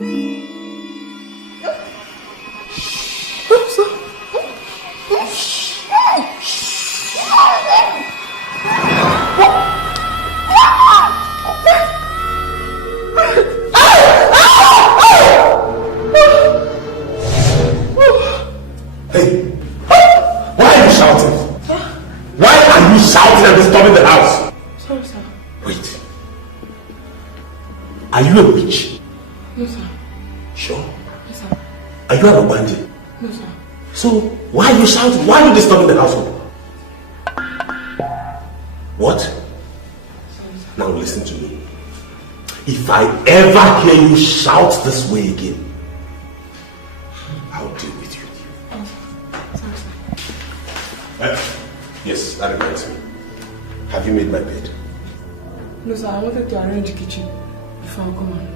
Are you a witch? No, sir. Sure? Yes, sir. Are you a bandit? No, sir. So, why are you shouting? Why are you disturbing the household? What? Sorry, sir. Now listen to me. If I ever hear you shout this way again, I'll deal with you. Sorry, sir. Yes, that reminds me. Have you made my bed? No, sir. I wanted to arrange the kitchen before I come and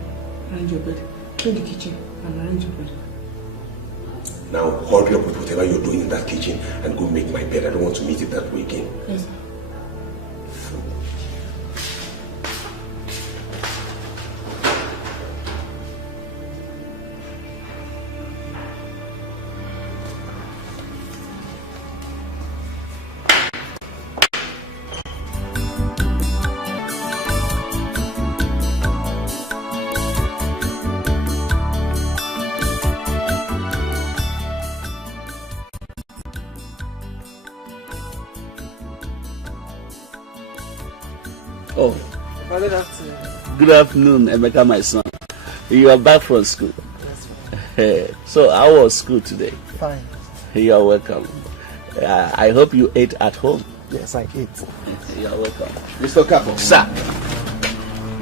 arrange your bed. Clean the kitchen and arrange your bed. Now hurry up with whatever you're doing in that kitchen and go make my bed. I don't want to meet it that way again. Yes, sir. Oh. Good afternoon. Good afternoon, Emeka, my son. You are back from school. Yes, So, how was school today? fine. You are welcome. I hope you ate at home. Yes, I ate. You are welcome. Mr. Capo. Sir.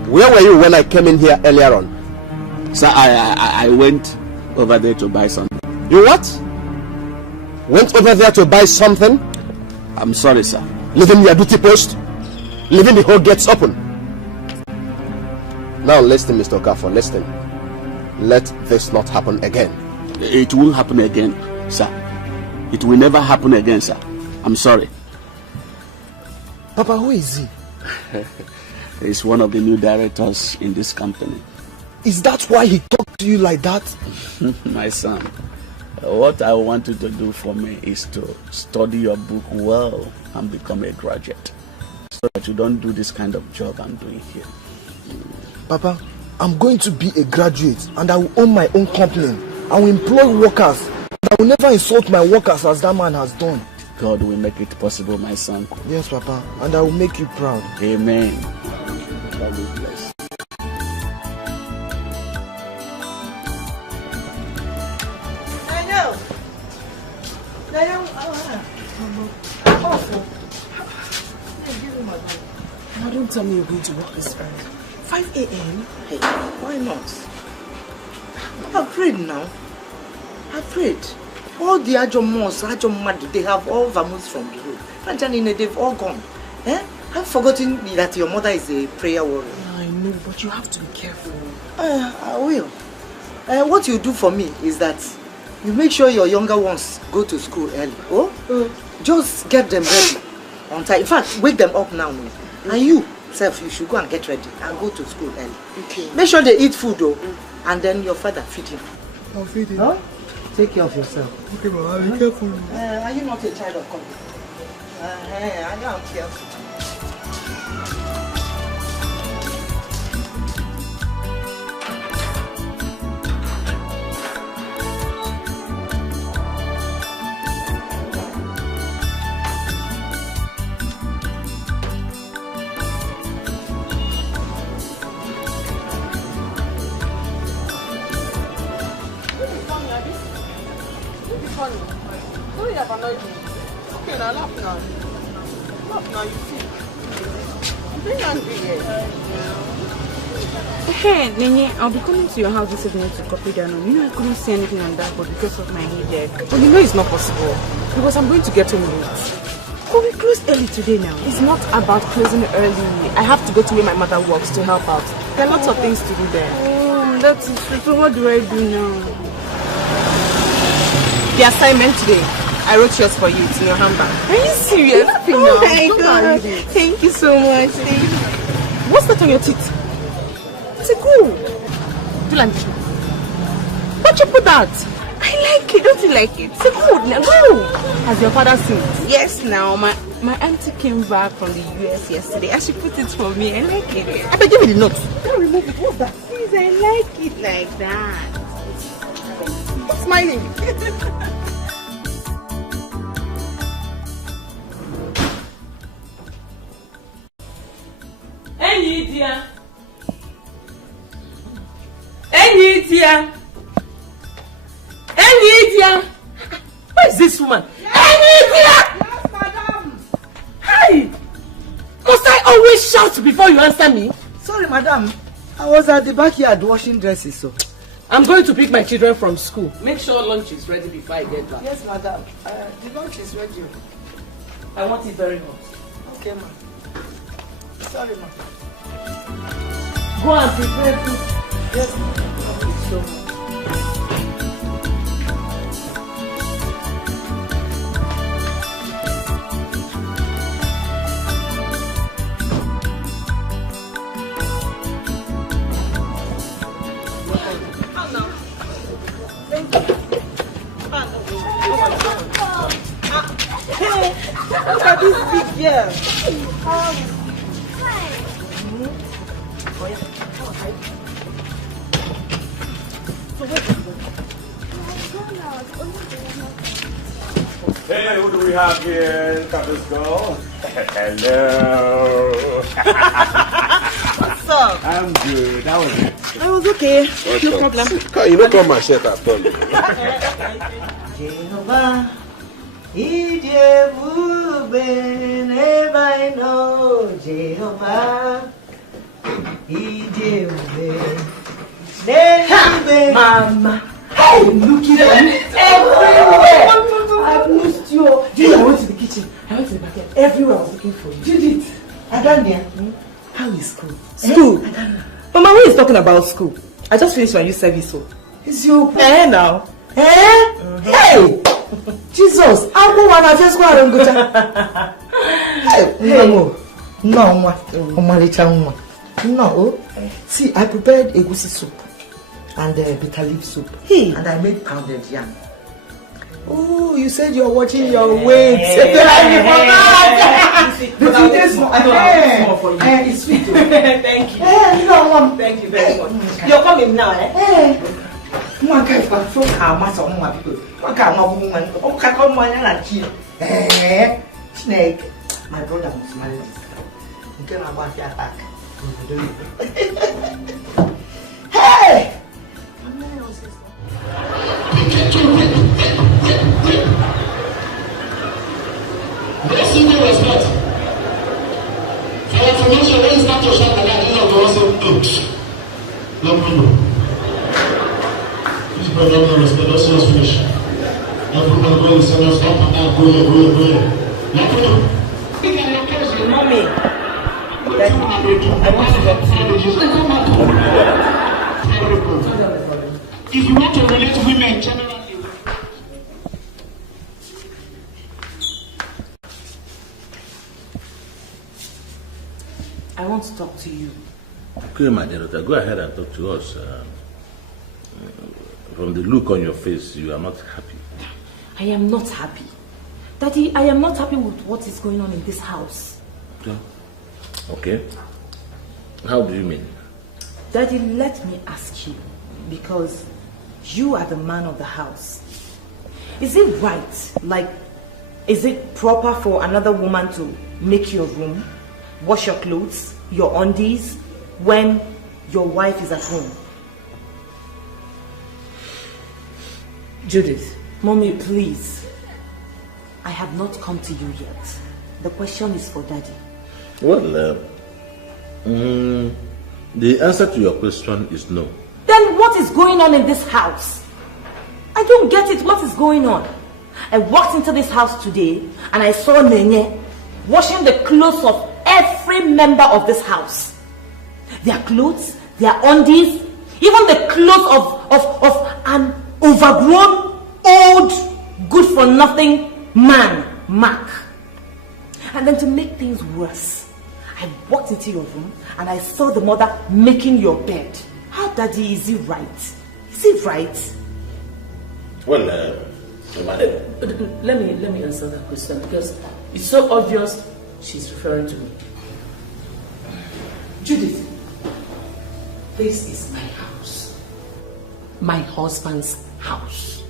Where were you when I came in here earlier on? Sir, I went over there to buy something. You what? Went over there to buy something? I'm sorry, sir. Leaving your duty post? Leaving the whole gates open? Now listen, Mr. Capo, listen. Let this not happen again. It won't happen again, sir. It will never happen again, sir. I'm sorry. Papa, who is he? He's one of the new directors in this company. Is that why he talked to you like that? My son, what I want you to do for me is to study your book well and become a graduate, so that you don't do this kind of job I'm doing here. Papa, I'm going to be a graduate and I will own my own company. I will employ workers. I will never insult my workers as that man has done. God will make it possible, my son. Yes, Papa, and I will make you proud. Amen. God will bless. Now don't tell me you're going to work this early. 5 a.m.? Hey, why not? I've prayed now. I've prayed. All the Ajomos, Ajomad, they have all vamoosed from the road. And Janine, they've all gone. Eh? I've forgotten that your mother is a prayer warrior. I know, but you have to be careful. I will. What you do for me is that you make sure your younger ones go to school early. Oh? Just get them ready on time. In fact, wake them up now. And you, self, you should go and get ready and go to school early. Okay. Make sure they eat food though. And then your father feed him. I'll feed him. Huh? Take care of yourself. Okay, Mama, I'll be careful. Are you not a child of God? I am careful. Sorry, I've annoyed you. Okay, now laugh now. Laugh now, you see. I'm very angry here. Hey, Nene, I'll be coming to your house this evening to copy down on. You know I couldn't see anything on that, but because of my headache. But you know it's not possible. Because I'm going to get home late. Oh, we close early today now. It's not about closing early. I have to go to where my mother works to help out. There are lots of things to do there. Oh, that's true. So what do I do now? The assignment today, I wrote yours for you. It's in your handbag. Are you serious? Oh my God. Thank you so much. Thank you. What's that on your teeth? It's a glue. Do like this. you put that? I like it. Don't you like it? It's good. Now go. Has your father seen it? Yes, now my auntie came back from the US yesterday and she put it for me. I like it. I beg, give me the note. Don't remove it. What's that? Please, I like it like that. Stop smiling. Ini Edo. Ini Edo. Ini Edo. Who is this woman? Ini Edo. Yes, madam. Hi. Must I always shout before you answer me? Sorry, madam. I was at the backyard washing dresses, so. I'm going to pick my children from school. Make sure lunch is ready before I get back. Yes, madam. The lunch is ready. I want it very hot. Okay, ma'am. Sorry, ma'am. Go and prepare food. Yes, ma'am. Thank you so much. Hey, look at this big girl. Hey, what do we have here? Look at this girl. Hello. What's up? I'm good. How was it? I was okay. No problem. You don't come my shirt at all. Jehovah, Ijebube, never I know. Jehovah, Ijebube, never. Mama, I'm looking for you everywhere. I've missed you. Judy, I went to the kitchen. I went to the backyard. Everywhere I was looking for you. Judith, Adania, how is school? School? Mama, who is talking about school? I just finished my youth service. So. It's your now. Hey! Jesus! I'm going to just go and go to. Hey! No. No. See, I prepared egusi soup and bitter leaf soup. Hey! And I made pounded yam. Oh, you said you're watching your weight. It's sweet. Thank you. Thank you very much. You're coming now, eh? One guy from our master, one people. One guy, one woman. Oh, come on, and snake. My brother was married. You can about your attack. Hey! Yes, you know respect. For information, when it's not your shot, you know, go also coach. Let me know. This brother will respect, let's just finish. Everyone go and send us up and down, go here. Let me know. Mommy, I want to talk to you. If you want to relate to women generally, I want to talk to you. Okay, my dear daughter, go ahead and talk to us. From the look on your face, you are not happy. I am not happy. Daddy, I am not happy with what is going on in this house. Okay. How do you mean? Daddy, let me ask you, because you are the man of the house. Is it right, like, is it proper for another woman to make your room, wash your clothes, your undies, when your wife is at home? Judith, Mommy, please. I have not come to you yet. The question is for Daddy. Well, the answer to your question is no. Then what is going on in this house? I don't get it. What is going on? I walked into this house today and I saw Nenye washing the clothes of every member of this house. Their clothes, their undies, even the clothes of an overgrown, old, good-for-nothing man, Mark. And then to make things worse, I walked into your room and I saw the mother making your bed. How, Daddy, is it right? Is it right? Well, let me answer that question because it's so obvious she's referring to me. Judith, this is my house. My husband's house.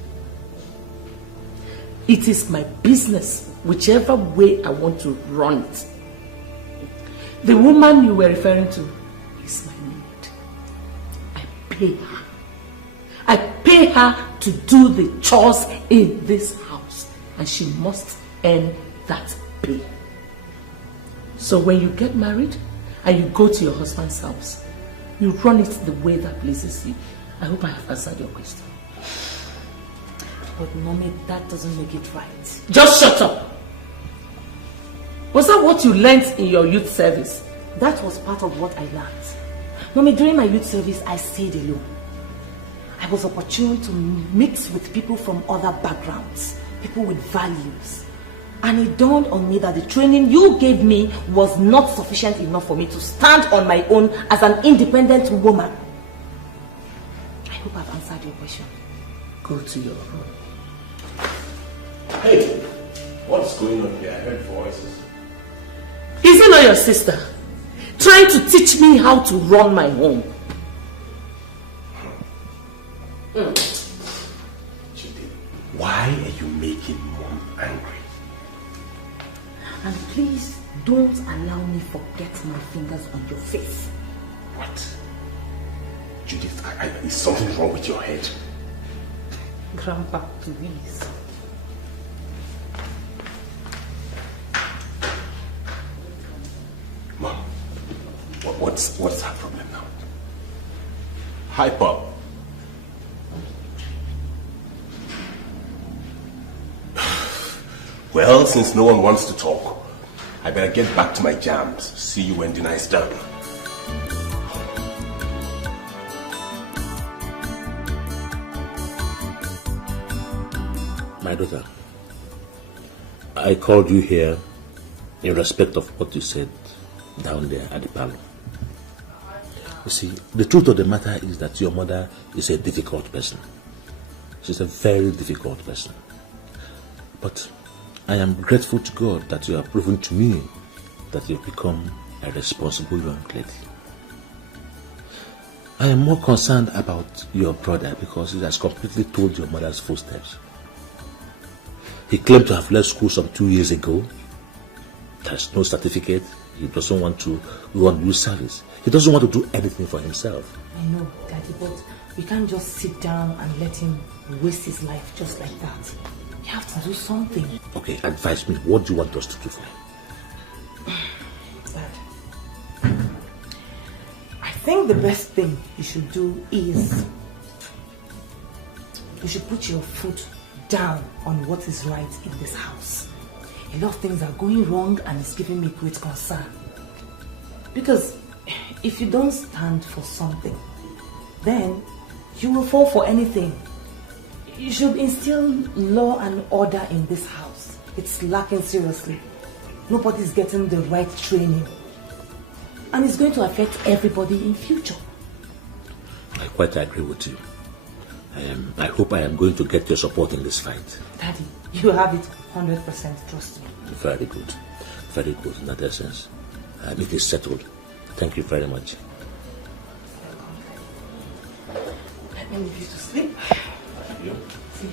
It is my business, whichever way I want to run it. The woman you were referring to is my maid. I pay her. I pay her to do the chores in this house, and she must earn that pay. So when you get married and you go to your husband's house, you run it the way that pleases you. I hope I have answered your question. But Mommy, that doesn't make it right. Just shut up! Was that what you learned in your youth service? That was part of what I learned. Mommy, during my youth service, I stayed alone. I was opportune to mix with people from other backgrounds, people with values. And it dawned on me that the training you gave me was not sufficient enough for me to stand on my own as an independent woman. I hope I've answered your question. Go to your room. Hey, what's going on here? I heard voices. Is it not your sister trying to teach me how to run my home? Judy, why are you making Mom angry? And please don't allow me forget my fingers on your face. What? Judith, is something wrong with your head? Grandpa, please. Mom, what's her problem now? Hi, Pop. Well, since no one wants to talk, I better get back to my jams. See you when dinner is done. My daughter, I called you here in respect of what you said down there at the parlor. You see, the truth of the matter is that your mother is a difficult person. She's a very difficult person. But I am grateful to God that you have proven to me that you've become a responsible young lady. I am more concerned about your brother because he has completely told your mother's footsteps. He claimed to have left school some 2 years ago. There's no certificate. He doesn't want to go on youth service. He doesn't want to do anything for himself. I know, Daddy, but we can't just sit down and let him waste his life just like that. You have to do something. Okay, advise me. What do you want us to do for him? Dad, I think the best thing you should do is you should put your foot down on what is right in this house. A lot of things are going wrong and it's giving me great concern. Because if you don't stand for something, then you will fall for anything. You should instill law and order in this house. It's lacking seriously. Nobody's getting the right training. And it's going to affect everybody in future. I quite agree with you. I hope I am going to get your support in this fight. Daddy, you have it 100%, trust me. Very good. Very good in that essence. It is settled. Thank you very much. Let me leave you to sleep. Thank you. See you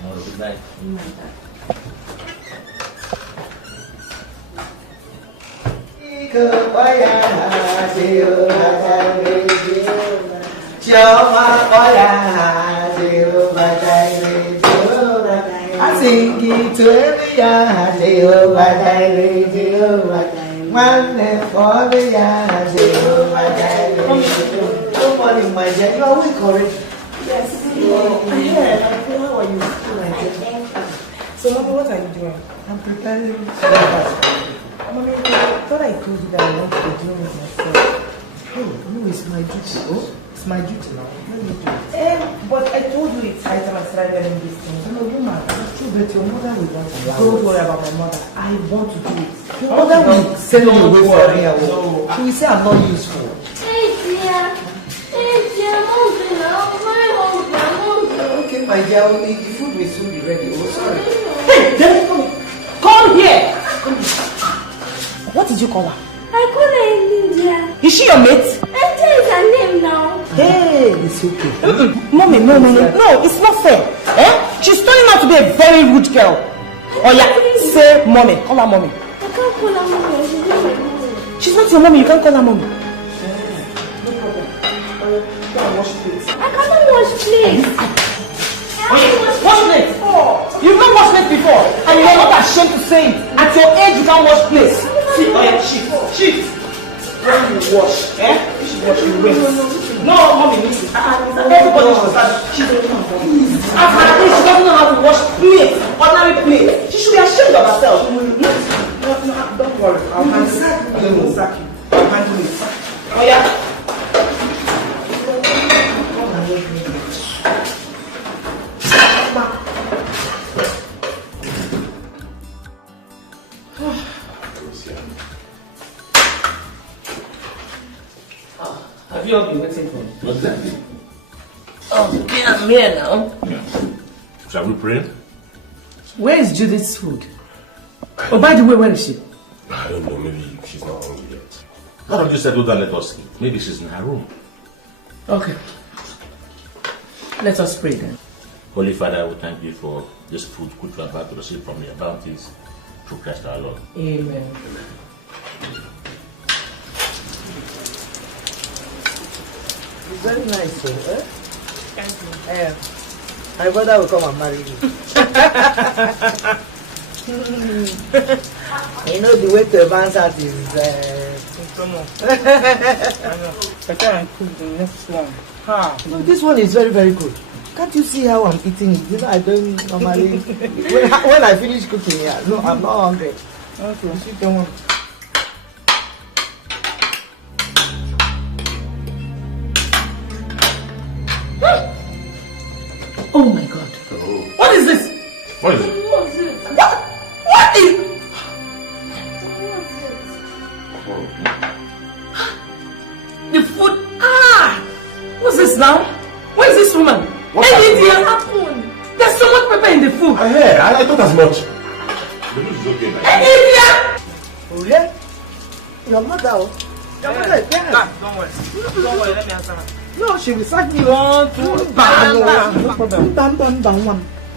tomorrow. Good night. Good night, Dad. I sing it to every yard, Jehovah Jireh, Jehovah Jireh. One name for the yard, Jehovah Jireh. Good morning, my dear. You are awake already? Yes. How are you? So, Mommy, what are you doing? I'm preparing breakfast. Mommy, I thought I told you that I want to be doing it myself. Oh, no, it's my duty. Oh, it's my duty now. Let me do it. But I told you it's high time I started learning these things. No, woman, it's true, but your mother will want to allow Don't it. worry about my mother. I want to do it. Your mother will send me away for worry. me. She will say I'm not useful. Hey dear, Mommy, I'm hungry. Okay, my my dear, the food will soon be ready. Oh, sorry. Hey, Jenny, come here. What did you call her? I call her Lydia. Is she your mate? Lydia is her name now. Hey, it's okay. Mommy, no, it's not fair. Eh? She's turning out to be a very rude girl. Oh yeah, say mommy. Call her mommy. I can't call her mommy. She's not my mommy. She's not your mommy. You can't call her mommy. I cannot wash plates. Wash plates? You've not washed plates before, and you're not ashamed to say it. At your age, you can't wash plates. See, oh yeah, shift. When you wash, you should wash your waist. No, mommy needs it. Everybody should start. She's a woman. After that, she doesn't know how to wash plates, ordinary plates. She should be ashamed of herself. No, don't worry. I'll handle it. I'll handle it. Oh yeah. Have you all been waiting for me? What's that? Oh, yeah, I'm here now. Yeah. Shall we pray? Where is Judith's food? Oh, by the way, where is she? I don't know, maybe she's not hungry yet. Why don't you settle down, let us sleep? Maybe she's in her room. Okay. Let us pray then. Holy Father, we thank you for this food which we are about to receive from your bounties through Christ our Lord. Amen. It's very nice, so, eh? My brother will come and marry you. You know the way to advance that is come on. I know. Better and cook the next one. No, this one is very, very good. Can't you see how I'm eating it? You know, I don't normally when I finish cooking, yeah. No, I'm not hungry. Okay, you don't want. Oh my God! Oh. What is this? What is it? What is it? What is? The food. What's this now? Where is this woman? What happened? There's so much pepper in the food. I heard. I thought as much. The food is okay. Oh yeah? Your mother. Your mother is there. Don't worry. Don't worry. Let me answer her. No, she will sack me. 1, 2, bam. No problem. Bam.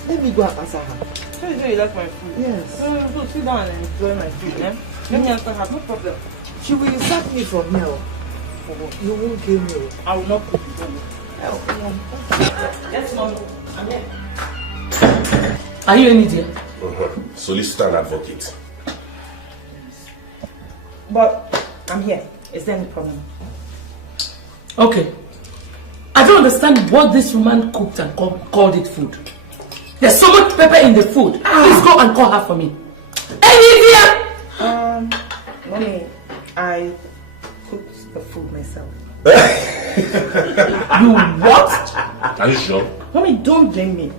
Let me go and answer her. So you like my food? Yes. So sit down and enjoy my food. Let me answer her. No problem. She will sack me from here. You won't kill me. I will not cook you. Yes, Mommy. I'm here. Are you an idiot? Solicitor and advocate. But I'm here. Is there any problem? Okay. I don't understand what this woman cooked and called it food. There's so much pepper in the food. Please go and call her for me. Olivia! Mommy, I cooked the food myself. You what? Are you sure? Mommy, don't blame me.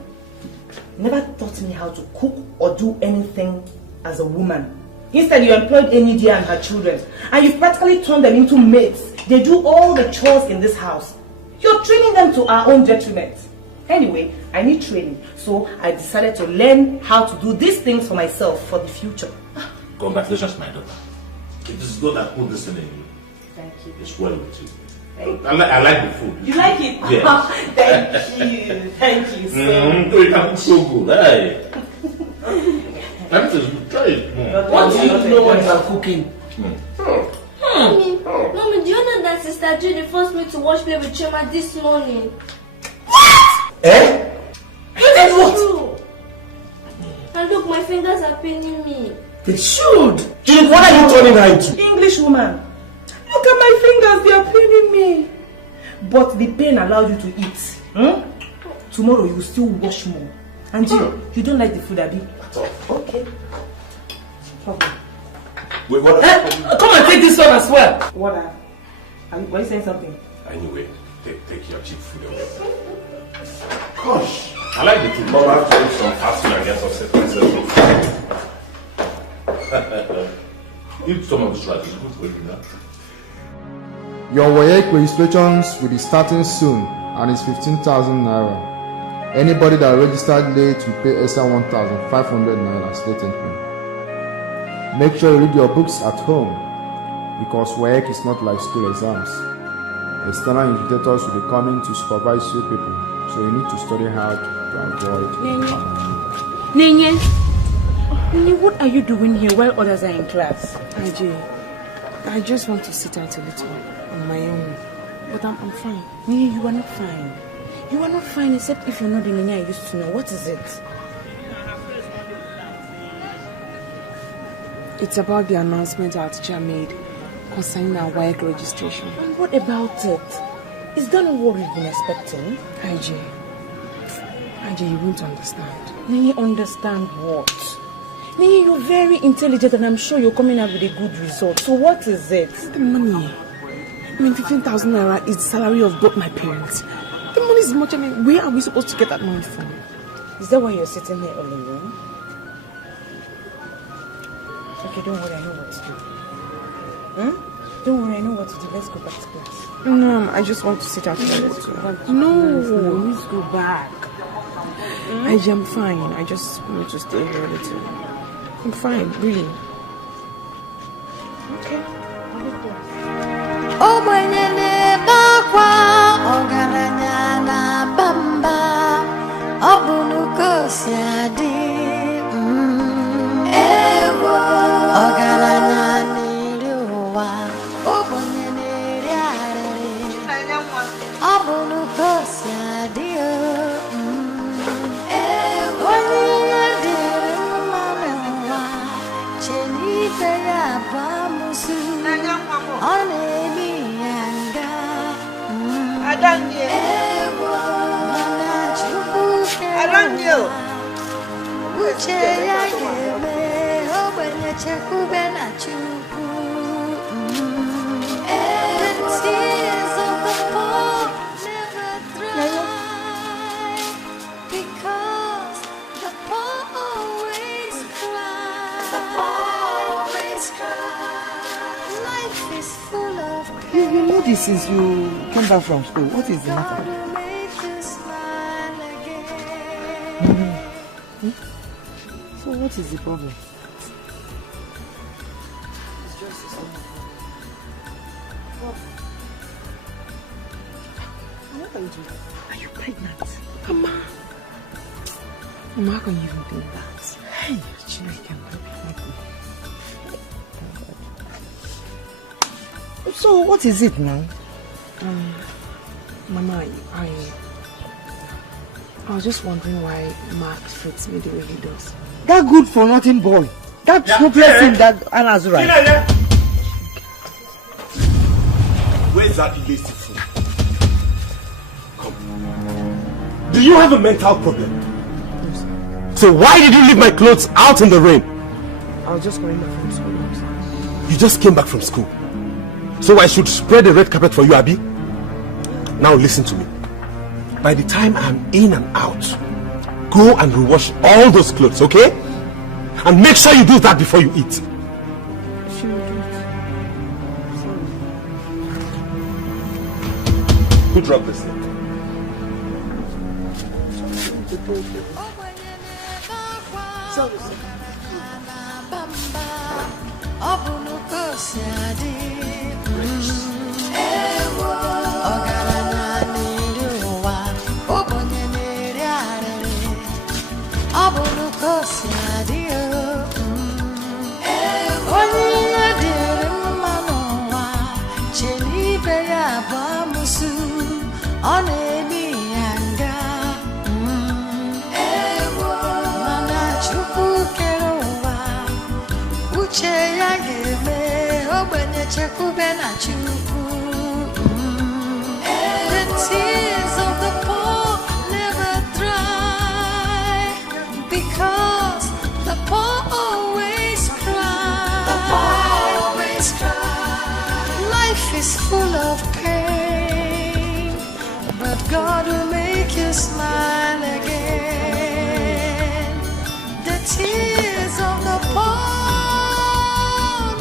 Never taught me how to cook or do anything as a woman. Instead, you employed Ini Edo and her children, and you've practically turned them into maids. They do all the chores in this house. You're training them to our own detriment. Anyway, I need training, so I decided to learn how to do these things for myself for the future. Congratulations, my daughter. It is God that put this in you. Thank you. It's well with you. I like the food. You like it? Yes. Thank you so much. It can so good. Hey. That is good. Try it. What do you know what I'm cooking? Mommy, do you know that Sister Judy forced me to wash plate with Chema this morning? Eh? You did what? True. And look, my fingers are paining me. They should. Jude, what are you turning her into? English woman. Look at my fingers, they are paining me. But the pain allowed you to eat. Tomorrow you will still wash more. And you don't like the food, Abi? At all. Okay. Problem. Wait, what? Come and take this one as well. What? Were you saying something? Anyway, take your cheap food away. Gosh, I like the food. Mama, have to do some fasting and get some separation. Eat some of this rice. It's good for you now. Your WAEC registrations will be starting soon and it's 15,000 naira. Anybody that registered late will pay extra 1,500 naira state entry. Make sure you read your books at home because work is not like school exams. External invigilators will be coming to supervise you people, so you need to study hard to avoid. Nenye, what are you doing here while others are in class? I just want to sit out a little on my own. But I'm fine. Nenye, you are not fine. You are not fine except if you're not the Nenye I used to know. What is it? It's about the announcement our teacher made concerning our work registration. And what about it? Is that not what we've been expecting? IJ, you won't understand. Nenye, understand what? Nenye, you're very intelligent and I'm sure you're coming up with a good result. So what is it? The money. 15,000 naira is the salary of both my parents. The money is much. Where are we supposed to get that money from? Is that why you're sitting here all alone? Okay, don't worry, I know what to do. Don't worry, I know what to do. Let's go back to class. No, I just want to sit out here. No, let's go back. I am fine. I just want to stay here a little. I'm fine, really. Okay. Oh, Manene Bakwa, Ogaranya na Bamba, Obunuko Siadi, Ewo, Ogaranya Niruwa, Obunene Riare, Obunuko Siadi, Ewo, Niruwa, Chenife Yabamusu, Onemi. I don't know. Because the poor always cry. The poor always cry. Life is full of You know this since you came back from school. What is the matter? So what is the problem? It's just the same. What are you doing? Are you pregnant? Mama, how can you even think that? Hey, Chineke, help me. So what is it now? Mama, I was just wondering why Mark treats me the way he does. That good for nothing boy. That hopeless thing that Anna's right. Where's that lazy fool? Come. Do you have a mental problem? Yes, sir. So why did you leave my clothes out in the rain? I was just coming back from school. You just came back from school. So I should spread the red carpet for you, Abby? Now listen to me. By the time I'm in and out, go and rewash all those clothes, okay? And make sure you do that before you eat. Who dropped this thing? The tears of the poor never dry, because the poor always cry. The poor always cry. Life is full of pain, but God will make you smile again. The tears of the poor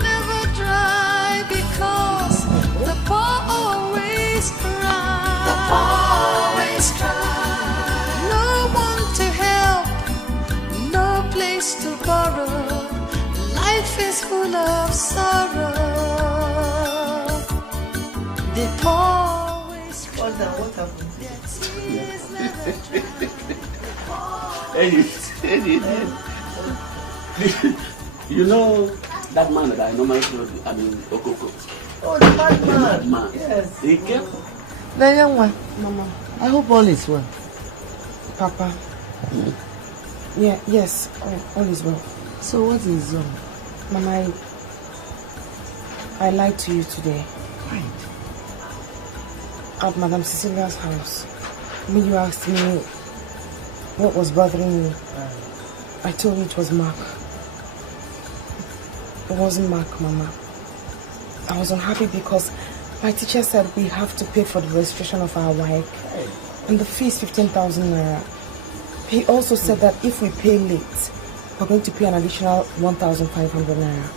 never dry, because the poor always cry. The poor always cry. No sorrow. They always cry. What happened? You know that man that I normally do, I mean, Okoko. Oh, the madman. Madman. Yes. Dikeh. The young one. Mama, I hope all is well. Papa. Yeah, yes, all is well. So what is wrong? Mama, I lied to you today. Right. At Madame Cecilia's house. When you asked me what was bothering me, I told you it was Mark. It wasn't Mark, Mama. I was unhappy because my teacher said we have to pay for the registration of our wife. And the fee is 15,000 naira. He also said that if we pay late, we're going to pay an additional 1,500 naira.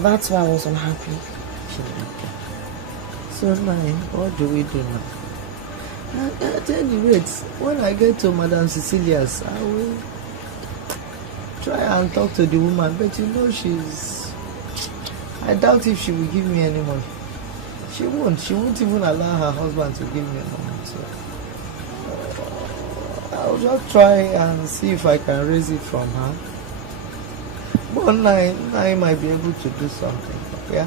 That's why I was unhappy. So now, what do we do now? At any rate, when I get to Madame Cecilia's, I will try and talk to the woman, but you know I doubt if she will give me any money. She won't even allow her husband to give me money. So I'll just try and see if I can raise it from her. But now I might be able to do something, yeah?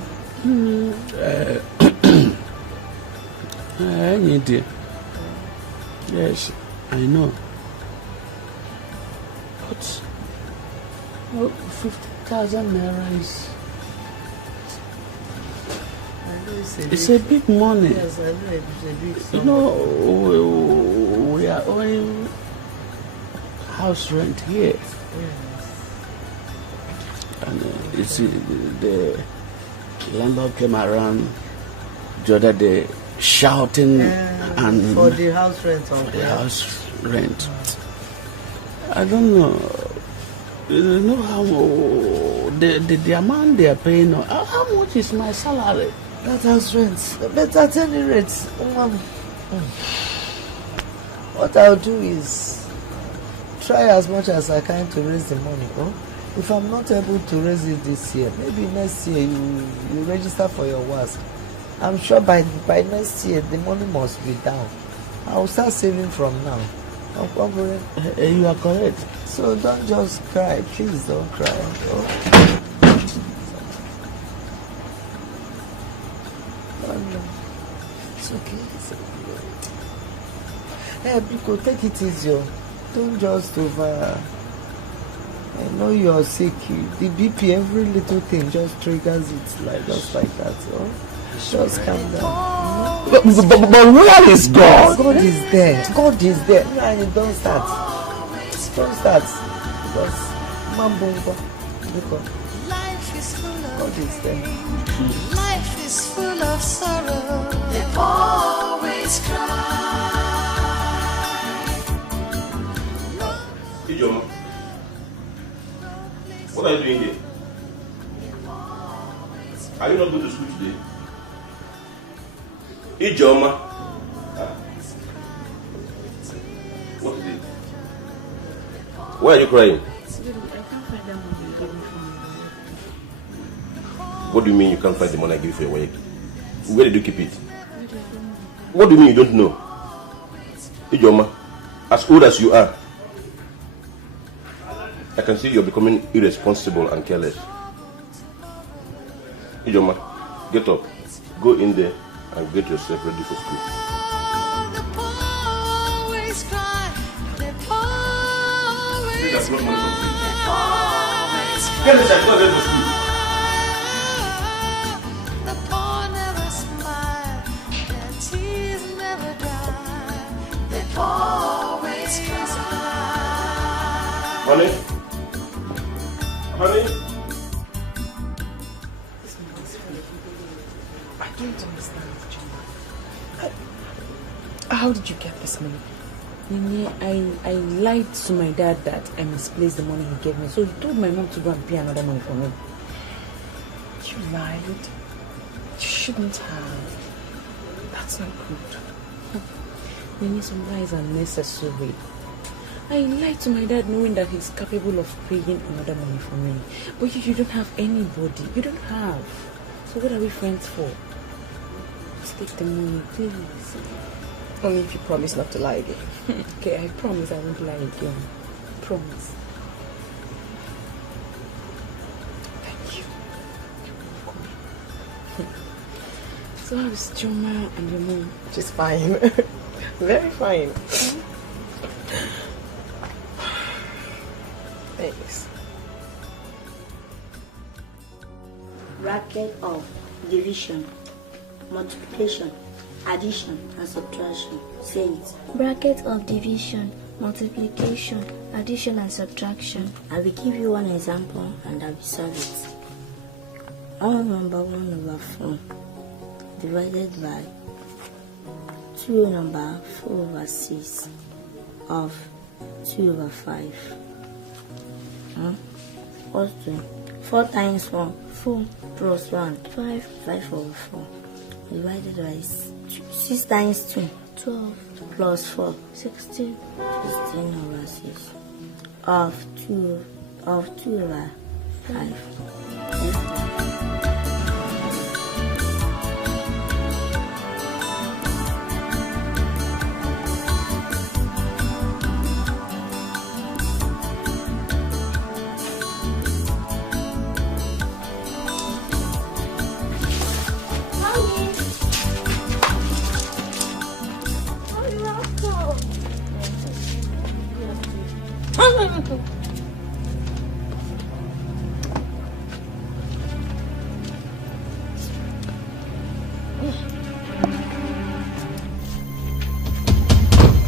Yes, I know. But 50,000 naira is... It's a big money. Yes, I know it's a big sum. You know, we are owing house rent here. Yes. And you see, the landlord came around the other day shouting and for the house rent. The house rent. I don't know. You know how the amount they are paying. How much is my salary? That house rent. But at any rate, what I'll do is try as much as I can to raise the money. Oh? If I'm not able to raise it this year, maybe next year you register for your WASC. I'm sure by next year the money must be down. I'll start saving from now. You are correct. So don't just cry. Please don't cry. Oh. It's okay. Hey, Biko, take it easy. Don't just over. I know you're sick. The BP, every little thing just triggers it just like that. So just calm down. But where is God? God is there. God is there. And don't start. Don't start. Because Mambungo. Life is full of God is there. Life is full of sorrow. They always cry. Ijoma, what are you doing here? Are you not going to school today? Ijoma. What is it? Why are you crying? What do you mean you can't find the money I give you for your work? Where did you keep it? What do you mean you don't know? Ijoma, as old as you are, I can see you're becoming irresponsible and careless. Ijoma, get up. Go in there and get yourself ready for school. Always cry. They always Get money from always school. Get yourself ready for school. The poor never smile. Their tears never dry. They always cry. Honey? Honey? I don't understand, John. How did you get this money? Nini, I lied to my dad that I misplaced the money he gave me. So he told my mom to go and pay another money for me. You lied? You shouldn't have. That's not good. Nini, some lies are necessary. I lied to my dad knowing that he's capable of paying another money for me. But you don't have anybody. You don't have. So what are we friends for? Just take the money, please. Only if you promise not to lie again. Okay, I promise I won't lie again. Promise. Thank you. So how's Joma and your mom? She's fine. Very fine. Thanks. Bracket of division, multiplication, addition and subtraction. Say it. Bracket of division, multiplication, addition and subtraction. I will give you one example and I will solve it. 1/1/4 divided by 2/4/6 of 2/5. What's 2? 4 times 4. 4 plus 1. 5. 5/4. Divided by 6 times 2. 12. Plus 4. 16. 16/6 of 2/5.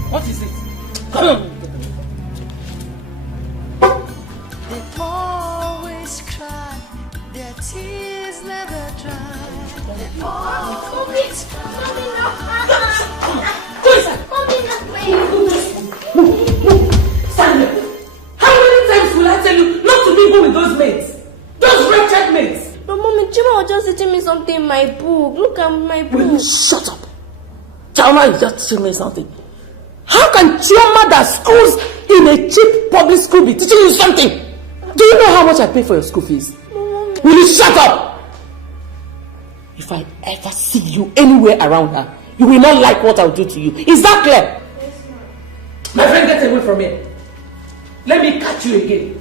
What is it? Come on. They always cry, their tears never dry. They always Samuel, how many times will I tell you not to mingle with those mates? Those wretched mates! But mommy, Chima was just teaching me something in my book. Look at my book. Will you shut up? Chama is just teaching me something. How can Chioma that schools in a cheap public school be teaching you something? Do you know how much I pay for your school fees? Mommy. Will you shut up? If I ever see you anywhere around her, you will not like what I'll do to you. Is that clear? Yes, ma'am. My friend, get away from here. Let me catch you again.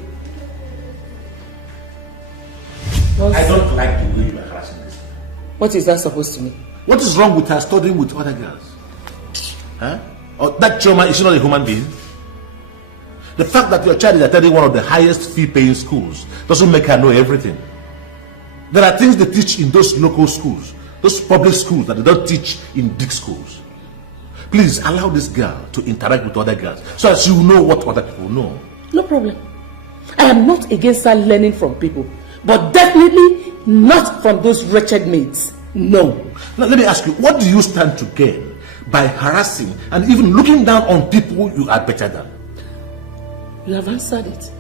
I don't like the way you are harassing this. What is that supposed to mean? What is wrong with her studying with other girls? Huh? Or that Choma, is she not a human being? The fact that your child is attending one of the highest fee-paying schools doesn't make her know everything. There are things they teach in those local schools, those public schools that they don't teach in big schools. Please allow this girl to interact with other girls so as you know what other people know. No problem. I am not against her learning from people, but definitely not from those wretched mates. No. Now let me ask you, what do you stand to gain by harassing and even looking down on people you are better than? You have answered it.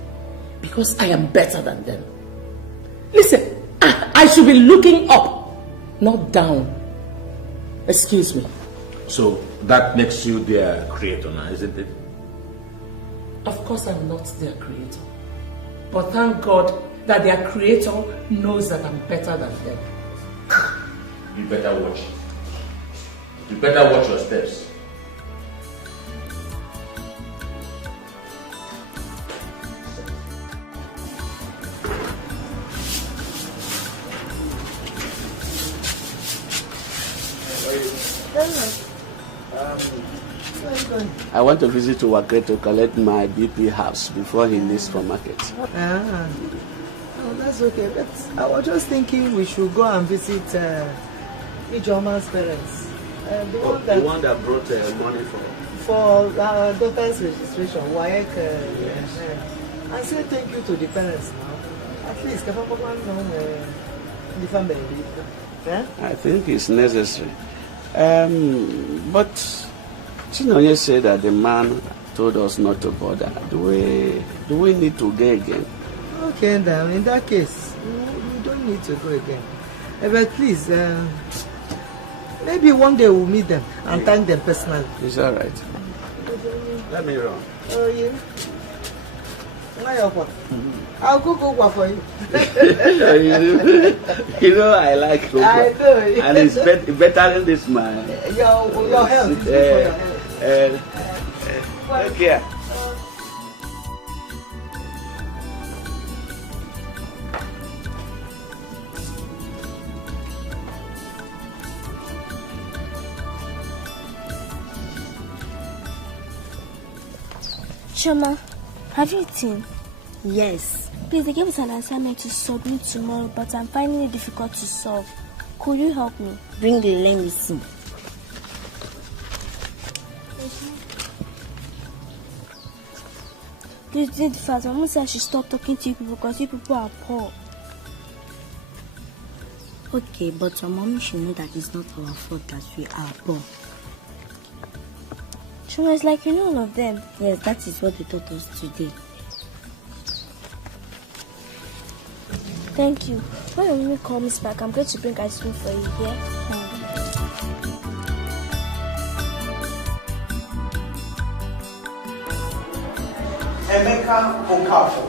Because I am better than them. Listen, I should be looking up, not down. Excuse me. So that makes you their creator now, isn't it? Of course I'm not their creator. But thank God that their creator knows that I'm better than them. You better watch. You better watch your steps. I want to visit to Wakre to collect my BP herbs before he leaves for market. Ah, oh, that's okay. But I was just thinking we should go and visit Ijoma's parents. The one that brought money for daughter's registration. WAEC. I say thank you to the parents now. At least, the family. Yeah? I think it's necessary. But Chinonye said that the man told us not to bother. Do we need to go again? Okay, then in that case, we don't need to go again. But please, maybe one day we'll meet them and thank them personally. It's all right. Let me run. Oh, yeah. I'll cook for you. You know I like cocoa. I know. And it's better than this man. Your health is good for your health. Take care. Shoma, have you eaten? Yes. Please, they gave us an assignment to submit tomorrow, but I'm finding it difficult to solve. Could you help me? Bring the let me see. Please do it fast. Mama said I should stop talking to you people because you people are poor. Okay, but your mommy should know that it's not our fault that we are poor. Shoma, it's like you know all of them. Yes, that is what they taught us today. Thank you. When your mommy comes back, I'm going to bring ice cream for you, yeah? Emeka Okafor.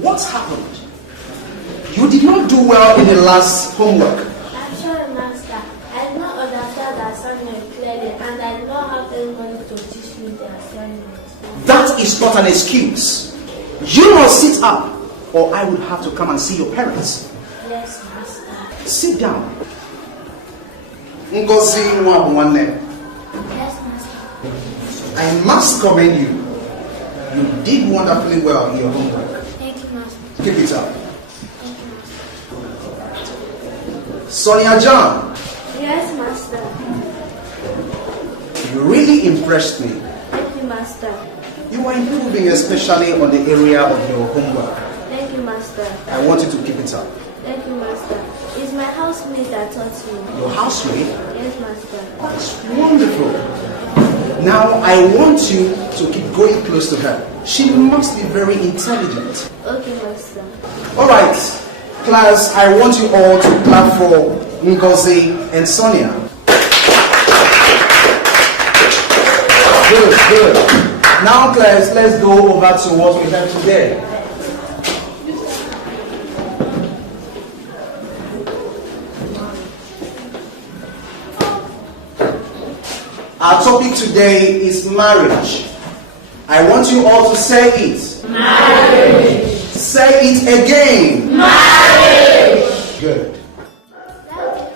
What happened? You did not do well in the last homework. I'm sorry, Master. I did not understand the assignment clearly, and I did not have anyone to teach me the assignment. That is not an excuse. You must sit up, or I would have to come and see your parents. Yes, Master. Sit down. Ngozi Nwabunwanne. Yes, Master. I must commend you. You did wonderfully well in your homework. Thank you, Master. Keep it up. Thank you, Master. Sonia John. Yes, Master. You really impressed me. Thank you, Master. You are improving, especially on the area of your homework. Thank you, Master. I want you to keep it up. Thank you, Master. It's my housemate that taught me. Your housemate? Yes, Master. That's wonderful. Now I want you to keep going close to her. She must be very intelligent. Okay, Master. Alright, class, I want you all to clap for Ngozi and Sonia. Good, good. Now, class, let's go over to what we have today. Our topic today is marriage. I want you all to say it. Marriage. Say it again. Marriage. Good.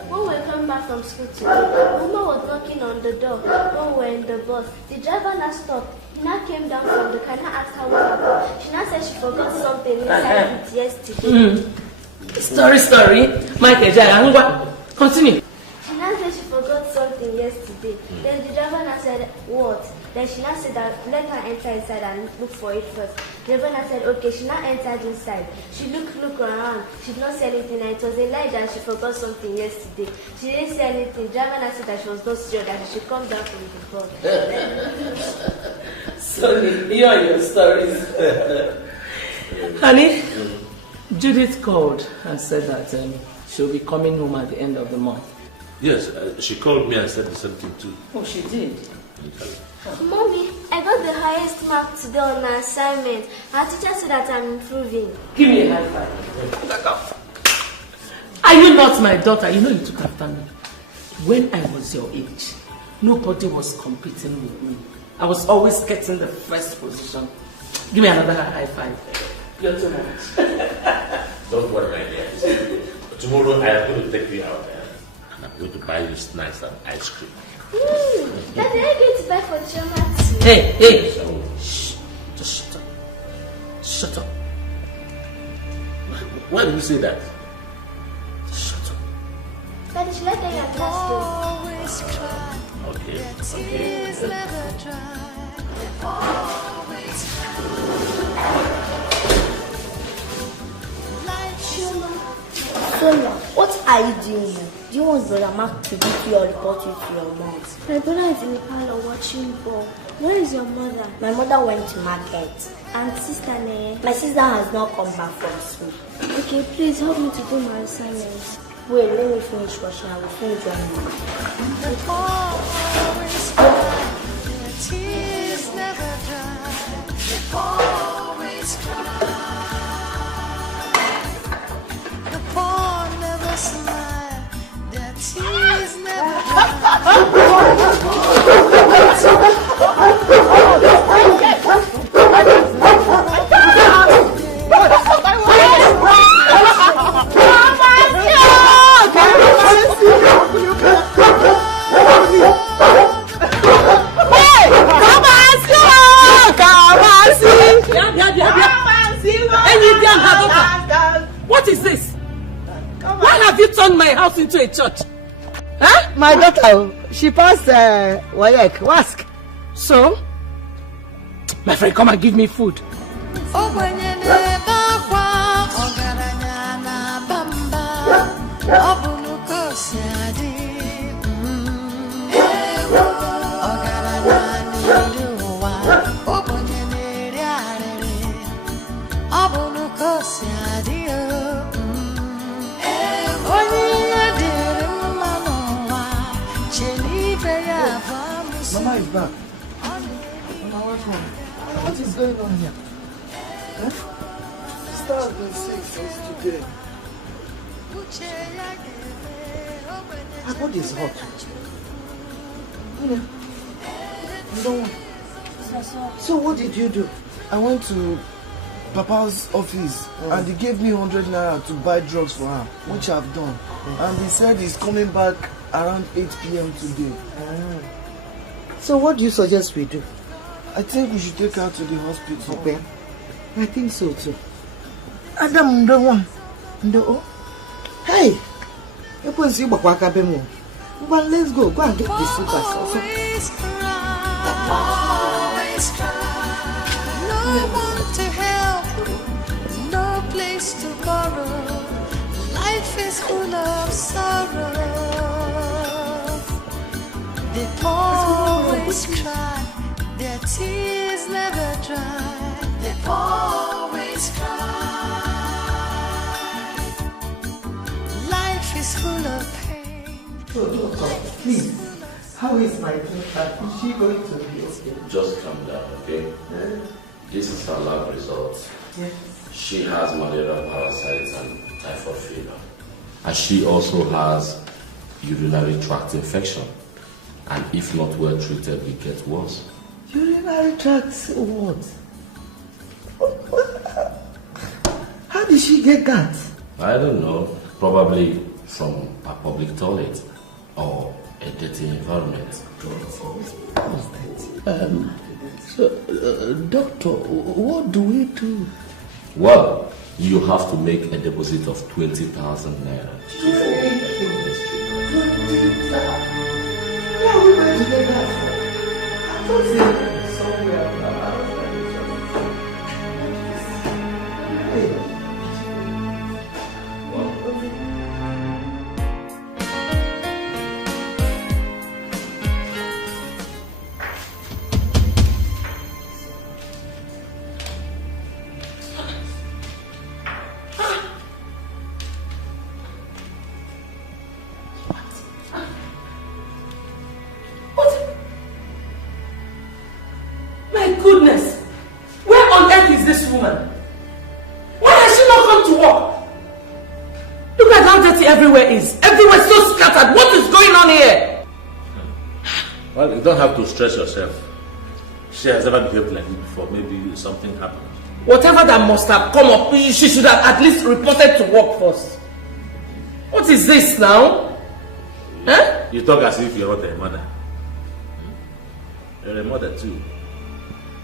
When we were coming back from school today, Mama was knocking on the door when we were in the bus. The driver now stopped. He now came down from the car and asked her what happened. She now said she forgot something inside it yesterday. Story. Michael, continue. She now said she forgot something yesterday. Then the driver now said, what? Then she now said that let her enter inside and look for it first. The driver now said, okay. She now entered inside. She looked around. She did not say anything, and it was a lie that she forgot something yesterday. She didn't say anything. The driver now said that she was not sure that she should come down from the bus. Sorry, you and your stories. Honey, Judith called and said that she'll be coming home at the end of the month. Yes, she called me and said the same thing too. Oh, she did? Mommy, I got the highest mark today on my assignment. Our teacher said that I'm improving. Give me a high five. Are you not my daughter? You know you took after me. When I was your age, nobody was competing with me. I was always getting the first position. Give me another high five. You're too much. Don't worry, my dear. Tomorrow I am going to take you out there and I'm going to buy you snacks and ice cream. Daddy, are you going to buy for Choma too? Hey! Shh. Just shut up. Shut up. Why did you say that? Just shut up. Daddy, should I tell you a class story? Okay. Sonia, what are you doing here? Do you want Brother Mark to beat you or report you to your mom? My brother is in the parlor watching ball. Where is your mother? My mother went to market. And sister Neye? My sister has not come back from school. Okay, please help me to do my assignments. Wait, let me finish washing. I will finish running. What is this? Why have you turned my house into a church? Huh? My daughter, she passed Wayek. Ask. So? My friend, come and give me food. Mama is back. Mama, what's wrong? What is going on here? Huh? Sister has been sick since today. Her body is hot. So what did you do? I went to Papa's office and he gave me 100 naira to buy drugs for her, which I've done. And he said he's coming back around 8 p.m. today. So what do you suggest we do? I think we should take her to the hospital. Okay. I think so too. Adam, the one. Hey! Let's go. Go and get the slippers. Always cry. No one to help, no place to borrow. Life is full of sorrow. They always cry, their tears never dry. They always cry. Life is full of pain. So, doctor, please, how is my daughter? Is she going to be okay? Just calm down, okay? This is her lab results. Yes. She has malaria parasites and typhoid fever. And she also has urinary tract infection. And if not well treated, it gets worse. Urinary tract what? How did she get that? I don't know. Probably from a public toilet or a dirty environment. Doctor, what do we do? Well, you have to make a deposit of 20,000 naira. Where are we going to get that from? I thought somewhere. Goodness! Where on earth is this woman? Why has she not come to work? Look at how dirty everywhere is. Everywhere so scattered. What is going on here? Well, you don't have to stress yourself. She has never behaved like this before. Maybe something happened. Whatever that must have come up, she should have at least reported to work first. What is this now? Huh? You talk as if you're not a mother. You're a mother too.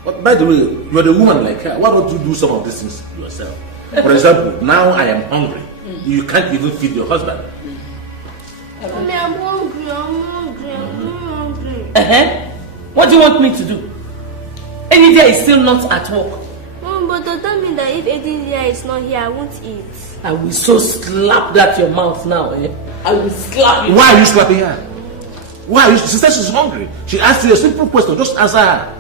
But by the way, you're the woman like her. Why don't you do some of these things yourself? For example, now I am hungry. You can't even feed your husband. Mommy, I'm hungry. What do you want me to do? Enidia is still not at work. Mom, but does that mean that if Enidia is not here, I won't eat? I will so slap that your mouth now, eh? I will slap you. Why are you slapping her? Why are you? She said she's hungry. She asked you a simple question. Just answer her.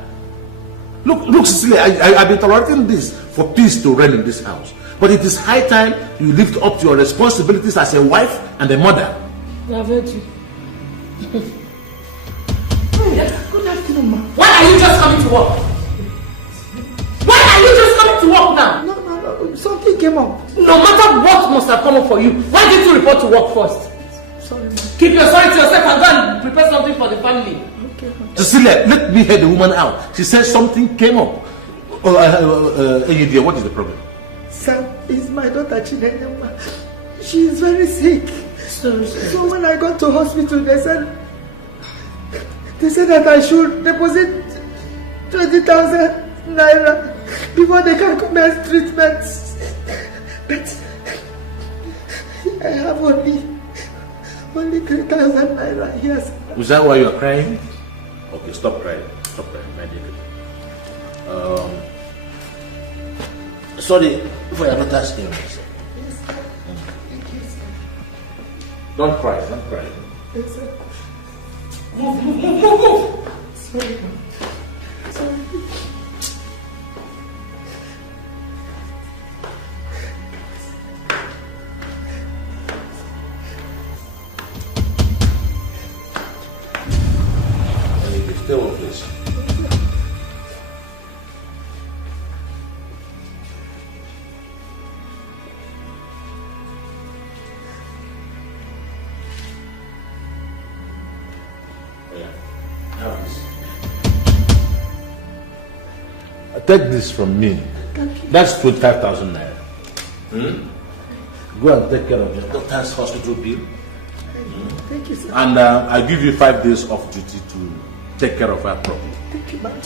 Look, Cecilia, I've been tolerating this for peace to reign in this house. But it is high time you lived up to your responsibilities as a wife and a mother. I've heard you. Good afternoon, ma. Why are you just coming to work? Why are you just coming to work now? No, something came up. No matter what must have come up for you, why didn't you report to work first? sorry, ma. Keep your sorry to yourself and go and prepare something for the family. Okay, ma. Cecilia, let me hear the woman out. She said something came up. Ini Edo, what is the problem? Sir, it's my daughter Chinenye. She is very sick. So when I got to hospital, they said that I should deposit 20,000 naira before they can commence treatment. But I have only 3,000 naira here. Is that why you are crying? Okay, stop crying. Stop crying, my dear. Sorry for your daughter's illness. Don't cry, don't cry. Yes, sir. Move. Sorry, ma. Sorry. Stay on, please. Take this from me. That's 25,000 naira. Go and take care of your daughter's hospital bill. Thank you, sir. And I give you 5 days of duty to take care of her properly. Thank you, ma'am.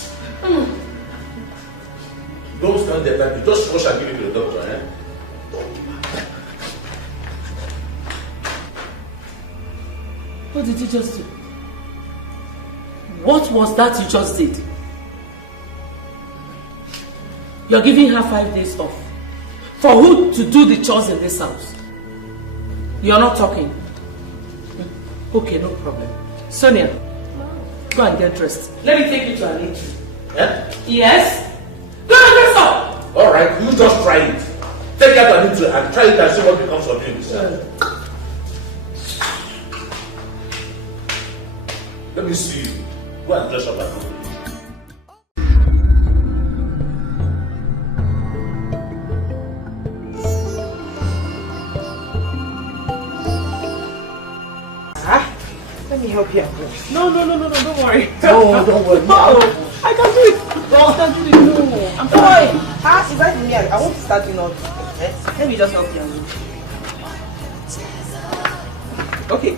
Don't stand there, but just rush and give it to the doctor. Eh? What did you just do? What was that you just did? You're giving her 5 days off. For who to do the chores in this house? You're not talking. Okay, no problem. Sonia, go and get dressed. Let me take you to an eatery. Yeah? Yes? Go and dress up! Alright, you just try it. Take it and try it and see what becomes of you. Let me see you. Go and dress up and Let me help you. No, don't worry. No, don't worry. No, I can do it. No, I can do it. No, I'm fine. Is that me? I want to start doing all this. Let me just help you. Okay.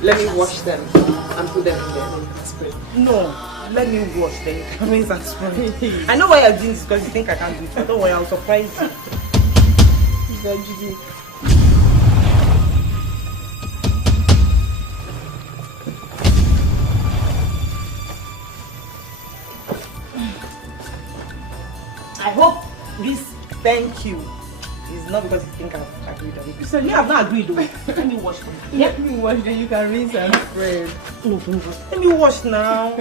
Let me wash them and put them in there. No, let me wash them. Rinse and spray. I know why you're doing this because you think I can't do it. But don't worry, I'll surprise you. I hope this thank you is not because you think I've agreed on it. So you have not agreed on it. Let me wash them. Let me wash them. You can rinse and spray. No, don't wash. Let me wash now.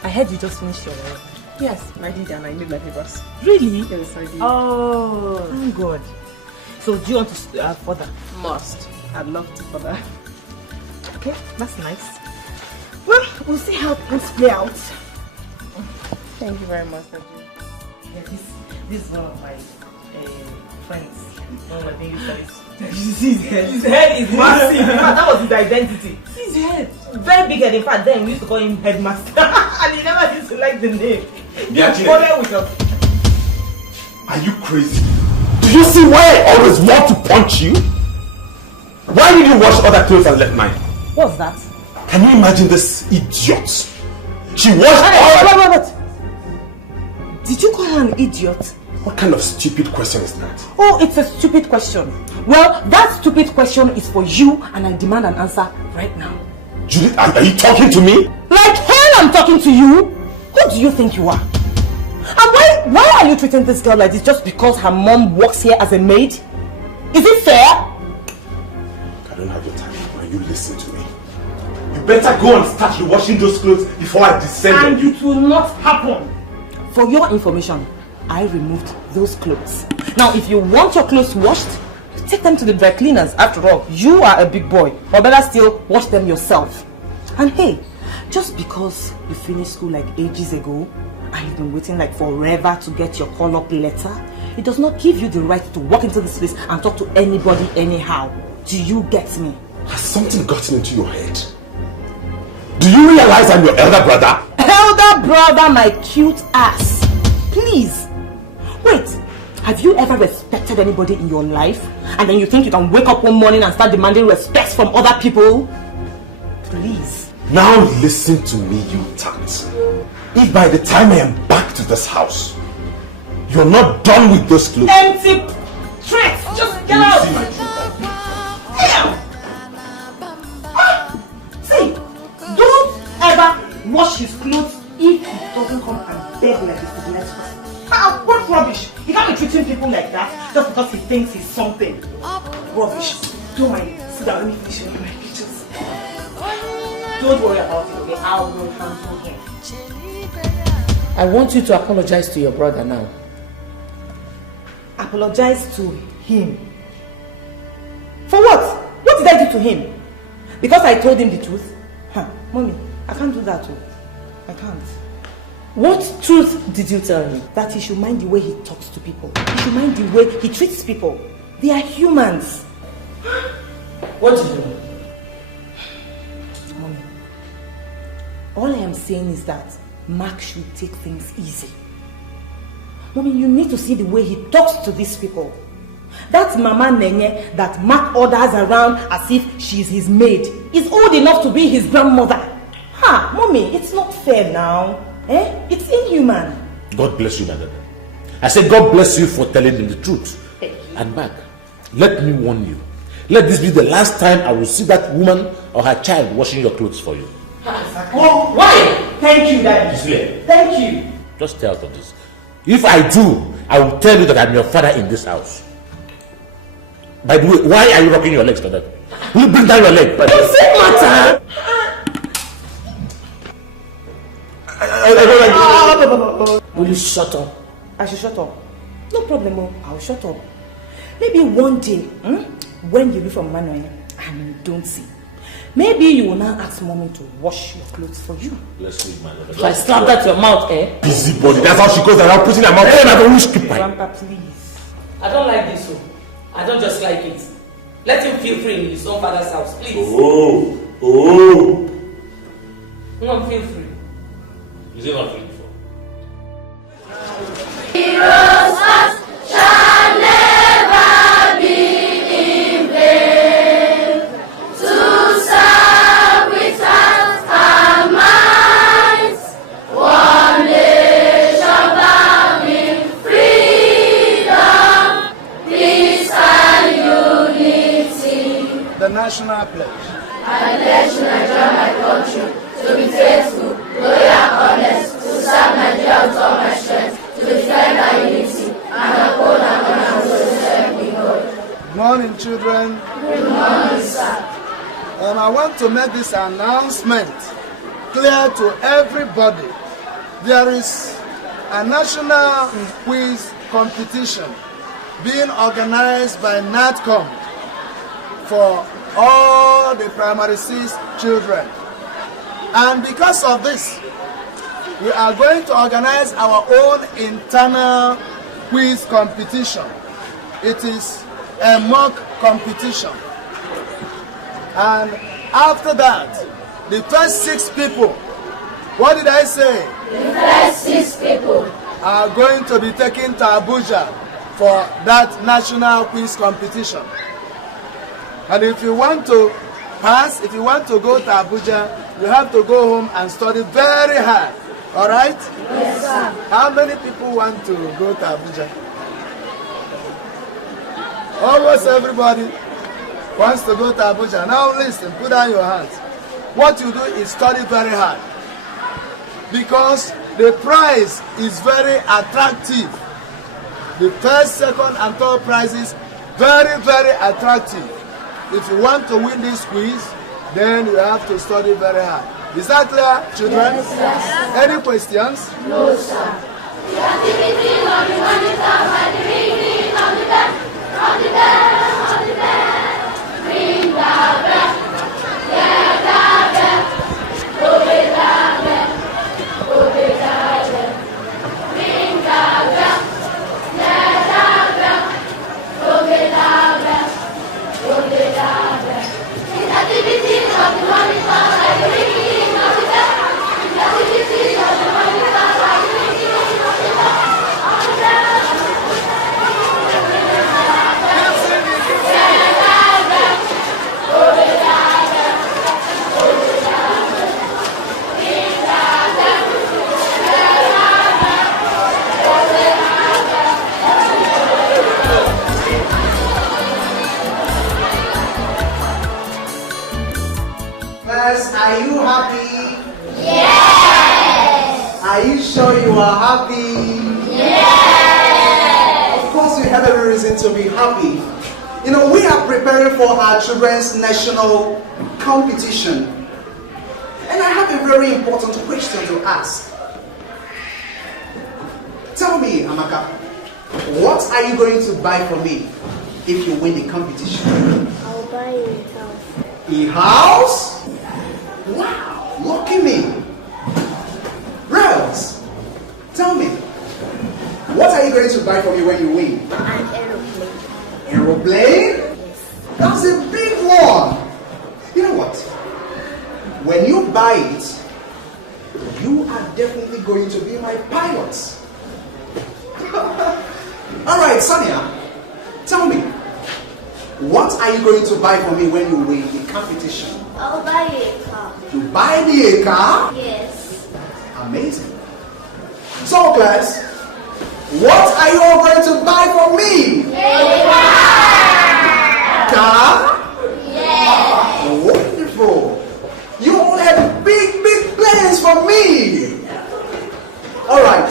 I heard you just finished your work. Yes, I did, and I made my papers. Really? Yes, I did. Oh, thank God. So, do you want to further? Must. I'd love to further. Okay, that's nice. Well, we'll see how things play out. Thank you very much, Daddy. Yeah, this is one of my friends. One of my baby friends. His head is massive. In fact, that was his identity. His head. Very big head. In fact, then we used to call him Headmaster. And he never used to like the name. Are you crazy? Do you see why I always want to punch you? Why did you wash other clothes and left mine? What's that? Can you imagine this idiot? She washed all... Wait. Did you call her an idiot? What kind of stupid question is that? Oh, it's a stupid question. Well, that stupid question is for you, and I demand an answer right now. Judith, are you talking to me? Like hell I'm talking to you? Who do you think you are? And why are you treating this girl like this just because her mom works here as a maid? Is it fair? I don't have your time. Now you listen to me. You better go and start washing those clothes before I descend on you. And it will not happen. For your information, I removed those clothes. Now, if you want your clothes washed, take them to the dry cleaners. After all, you are a big boy. Or better still, wash them yourself. And hey, just because you finished school like ages ago and you've been waiting like forever to get your call-up letter, it does not give you the right to walk into this place and talk to anybody anyhow. Do you get me? Has something gotten into your head? Do you realize I'm your elder brother? Elder brother, my cute ass. Please. Wait, have you ever respected anybody in your life? And then you think you can wake up one morning and start demanding respect from other people? Please. Now listen to me, you tant. If by the time I am back to this house, you're not done with those clothes. Empty tricks! Just get out! Damn! See, don't ever wash his clothes if he doesn't come and beg like he's the next person. What rubbish! He can't be treating people like that just because he thinks he's something. Rubbish. Don't mind. Sit down, let me finish with my pictures. Don't worry about it, okay? I will handle him. I want you to apologize to your brother now. Apologize to him? For what? What did I do to him? Because I told him the truth? Mommy, I can't do that too. I can't. What truth did you tell him? That he should mind the way he talks to people. He should mind the way he treats people. They are humans. What did you do? Mommy, all I am saying is that Mark should take things easy. Mommy, you need to see the way he talks to these people. That Mama Nenye that Mark orders around as if she's his maid is old enough to be his grandmother. Mommy, it's not fair now. It's inhuman. God bless you, madam. I say God bless you for telling him the truth. And Mark, let me warn you. Let this be the last time I will see that woman or her child washing your clothes for you. Oh, why? Thank you, Daddy. Thank you. Just stay out of this. If I do, I will tell you that I'm your father in this house. By the way, why are you rocking your legs like that? Will you bring down your leg? Does it matter? Will you shut up? I should shut up. No problem, I'll shut up. Maybe one day, when you leave from Manuel and you don't see, maybe you will now ask Mommy to wash your clothes for you. Let's leave, my love. If I slap that your mouth, Busy body, that's how she goes around putting her mouth. Grandpa, please. I don't like this, I don't just like it. Let him feel free in his own father's house, please. No, feel free. Is it not free before? Heroes shall never be in vain. To serve with our minds, one nation bound in freedom, peace and unity. The national pledge. I pledge to Nigeria, my country, to be faithful, loyal and honest, to serve Nigeria with all my strength, to defend our unity, and uphold our honor and to serve with God. Good morning, children. Good morning, sir. I want to make this announcement clear to everybody. There is a national quiz competition being organized by NATCOM for all the primary 6 children. And because of this, we are going to organize our own internal quiz competition. It is a mock competition. And after that, the first 6 people, what did I say? The first 6 people are going to be taken to Abuja for that national quiz competition. And if you want to pass, if you want to go to Abuja, you have to go home and study very hard. All right? Yes, sir. How many people want to go to Abuja? Almost everybody wants to go to Abuja. Now listen, put down your hands. What you do is study very hard. Because the prize is very attractive. The first, second, and third prizes very, very attractive. If you want to win this quiz, then you have to study very hard. Is that clear, children? Yes, sir. Any questions? No, sir. The activity of the monitor by the reading of Are you happy? Yes! Are you sure you are happy? Yes! Of course you have every reason to be happy. You know, we are preparing for our children's national competition. And I have a very important question to ask. Tell me, Amaka, what are you going to buy for me if you win the competition? I'll buy you a house. A house? Wow, lucky me. Rose, tell me, what are you going to buy for me when you win? An aeroplane. Aeroplane? Yes. That's a big one. You know what? When you buy it, you are definitely going to be my pilot. Alright, Sonia, tell me, what are you going to buy for me when you win the competition? I'll buy you a car. You buy me a car? Yes. Amazing. So, class, what are you all going to buy for me? A car. Car? Yes. Wonderful. You all have big plans for me. Alright,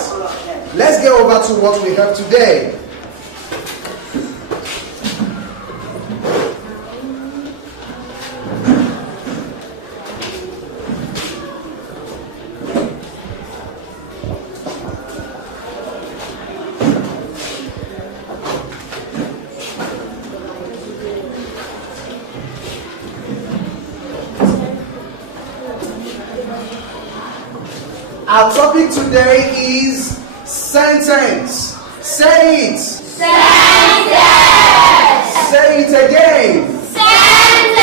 let's get over to what we have today. Our topic today is sentence. Say it. Sentence. Say it again. Sentence.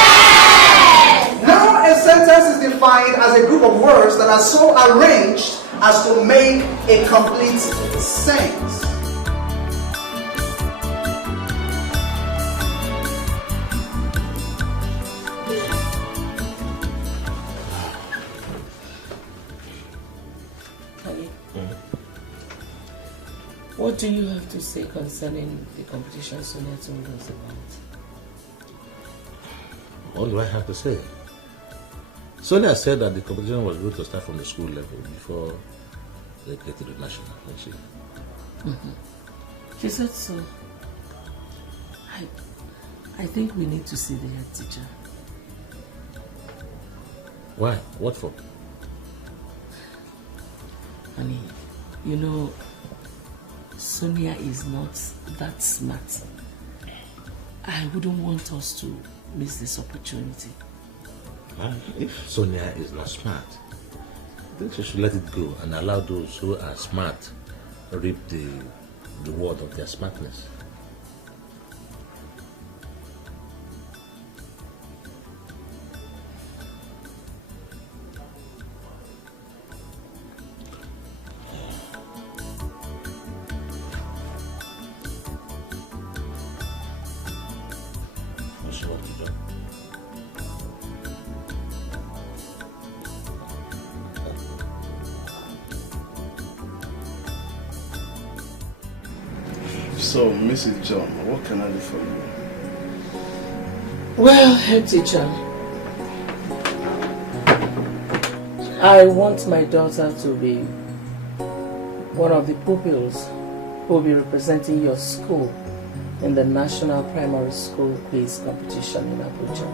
Now a sentence is defined as a group of words that are so arranged as to make a complete sense. What do you have to say concerning the competition Sonia told us about? What do I have to say? Sonia said that the competition was going to start from the school level before they get to the national, didn't she? She said so. I think we need to see the head teacher. Why? What for? Honey, you know, Sonia is not that smart. I wouldn't want us to miss this opportunity. If Sonia is not smart, I think she should let it go and allow those who are smart reap the reward of their smartness. So, Mrs. John, what can I do for you? Well, head teacher, I want my daughter to be one of the pupils who will be representing your school in the National Primary School Quiz Competition in Abuja.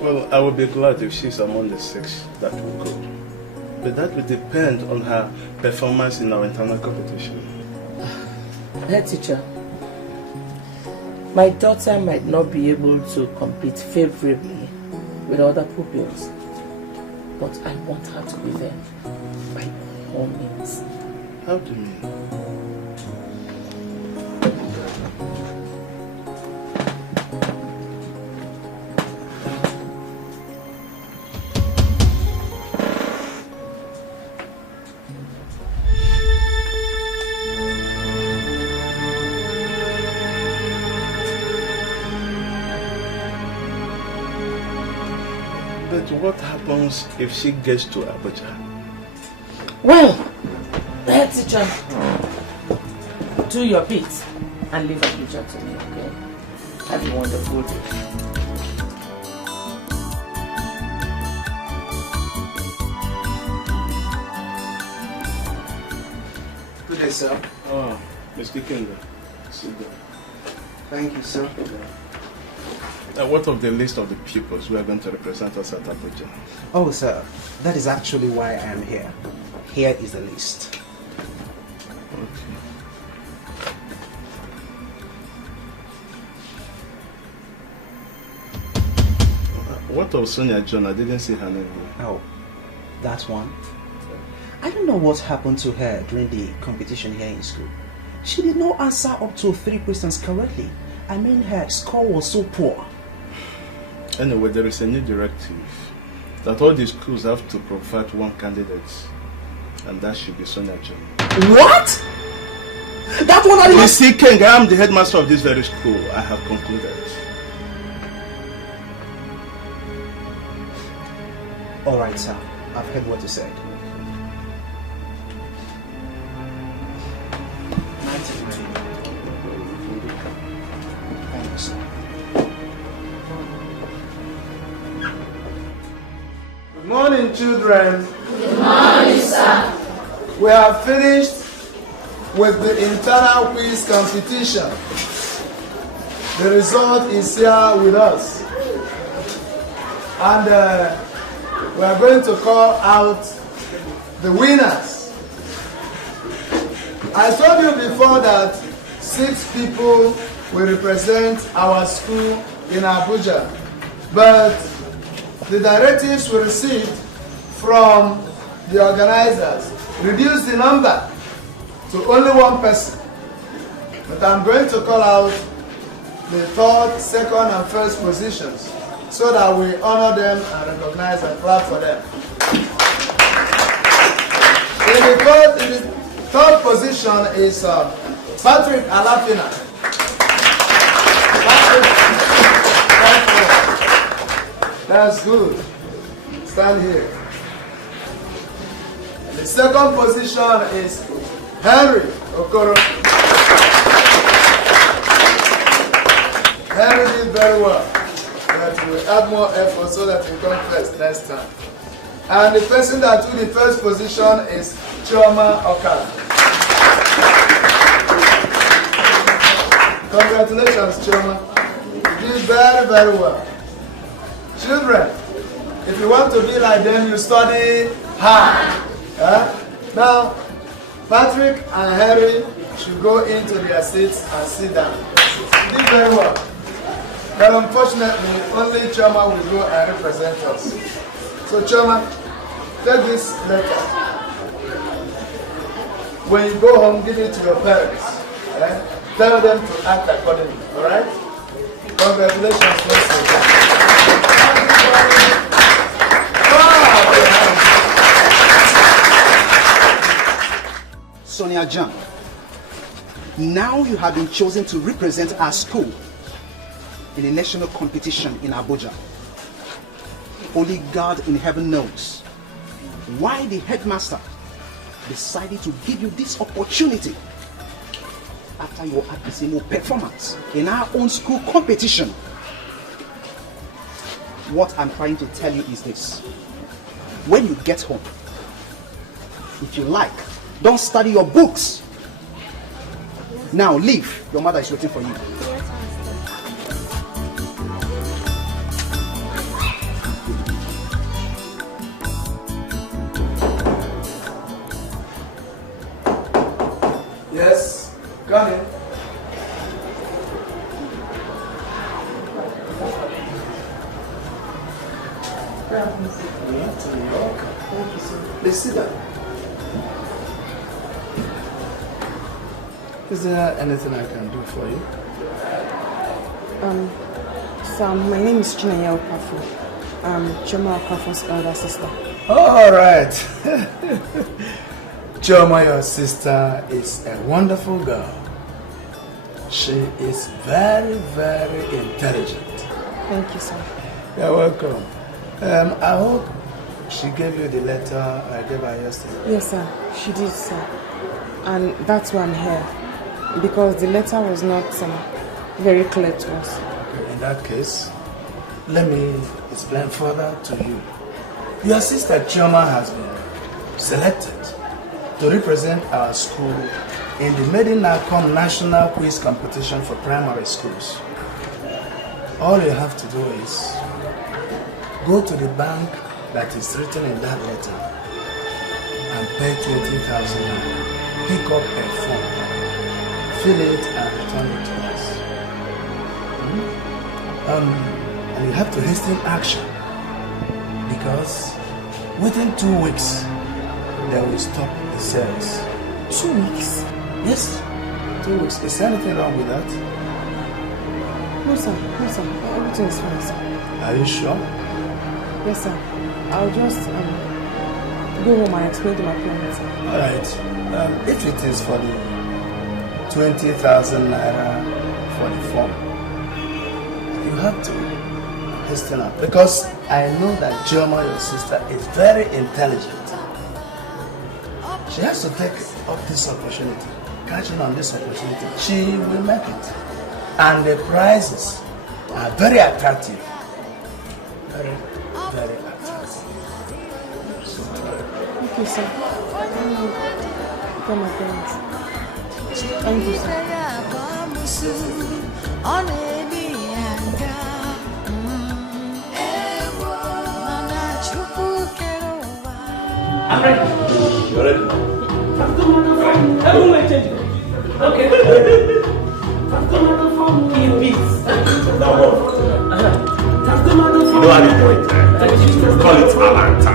Well, I would be glad if she's among the 6 that will go. But that will depend on her performance in our internal competition. Head teacher, My daughter might not be able to compete favorably with other pupils, but I want her to be there by all means. How do you mean? But what happens if she gets to Abuja? Well, head teacher, do your bit and leave Abuja to me, okay? Have a wonderful day. Good day, sir. Oh, Mr. Kinga. Sit down. Thank you, sir. What of the list of the pupils who are going to represent us at Abuja? Oh, sir, that is actually why I am here. Here is the list. Okay. What of Sonia John? I didn't see her name here. Oh, that one? I don't know what happened to her during the competition here in school. She did not answer up to 3 questions correctly. I mean, her score was so poor. Anyway, there is a new directive that all the schools have to provide one candidate, and that should be Sonia John. What? That one? Mr. King, I am the headmaster of this very school. I have concluded. All right, sir. I've heard what you said. Thank you, sir. Good morning, children. Good morning, sir. We have finished with the internal quiz competition. The result is here with us. And we are going to call out the winners. I told you before that 6 people will represent our school in Abuja, but the directives we received from the organizers reduced the number to only 1 person. But I'm going to call out the 3rd, 2nd, and 1st positions so that we honor them and recognize and clap for them. In the 3rd position is Patrick Alapina. That's good. Stand here. And the 2nd position is Henry Okoro. Henry did very well. But we'll add more effort so that we come first next time. And the person that took the 1st position is Chioma Okara. Congratulations, Chioma. You did very, very well. Children, if you want to be like them, you study hard. Now, Patrick and Harry should go into their seats and sit down. You did very well. But unfortunately, only Chioma will go and represent us. So Chioma, take this letter. When you go home, give it to your parents. Tell them to act accordingly. Alright? Congratulations once again. Sonia John, now you have been chosen to represent our school in a national competition in Abuja. Only God in heaven knows why the headmaster decided to give you this opportunity after your abysmal performance in our own school competition. What I'm trying to tell you is this: when you get home, if you like, don't study your books. Now leave. Your mother is waiting for you. Yes, come in. Thank you, sir. Please sit down. Is there anything I can do for you? Sir, my name is Ini Edo. I'm Choma Okafor's elder sister. All right. Choma, your sister, is a wonderful girl. She is very, very intelligent. Thank you, sir. You're welcome. I hope she gave you the letter I gave her yesterday. Yes, sir. She did, sir. And that's why I'm here. Because the letter was not very clear to us. In that case, let me explain further to you. Your sister Chioma has been selected to represent our school in the Made in Nakom National Quiz Competition for primary schools. All you have to do is go to the bank that is written in that letter and pay 20,000 naira. Pick up a form, fill it and return it to us. And you have to hasten action because within 2 weeks they will stop the sales. 2 weeks? Yes, 2 weeks. Is there anything wrong with that? No, sir. No, sir. Everything is fine, sir. Are you sure? Yes, sir. I'll just go home and explain to my parents, sir. All right. If it is for the 20,000 naira for the form, you have to hasten up because I know that Chioma, your sister, is very intelligent. She has to take up this opportunity, catching on this opportunity. She will make it. And the prizes are very attractive. Very, very attractive. Thank you, sir. Thank my parents. Thank you, sir. I'm ready. You're ready? Everyone change it. Okay. In peace. Now what? You know how to do it. Call it Alanta.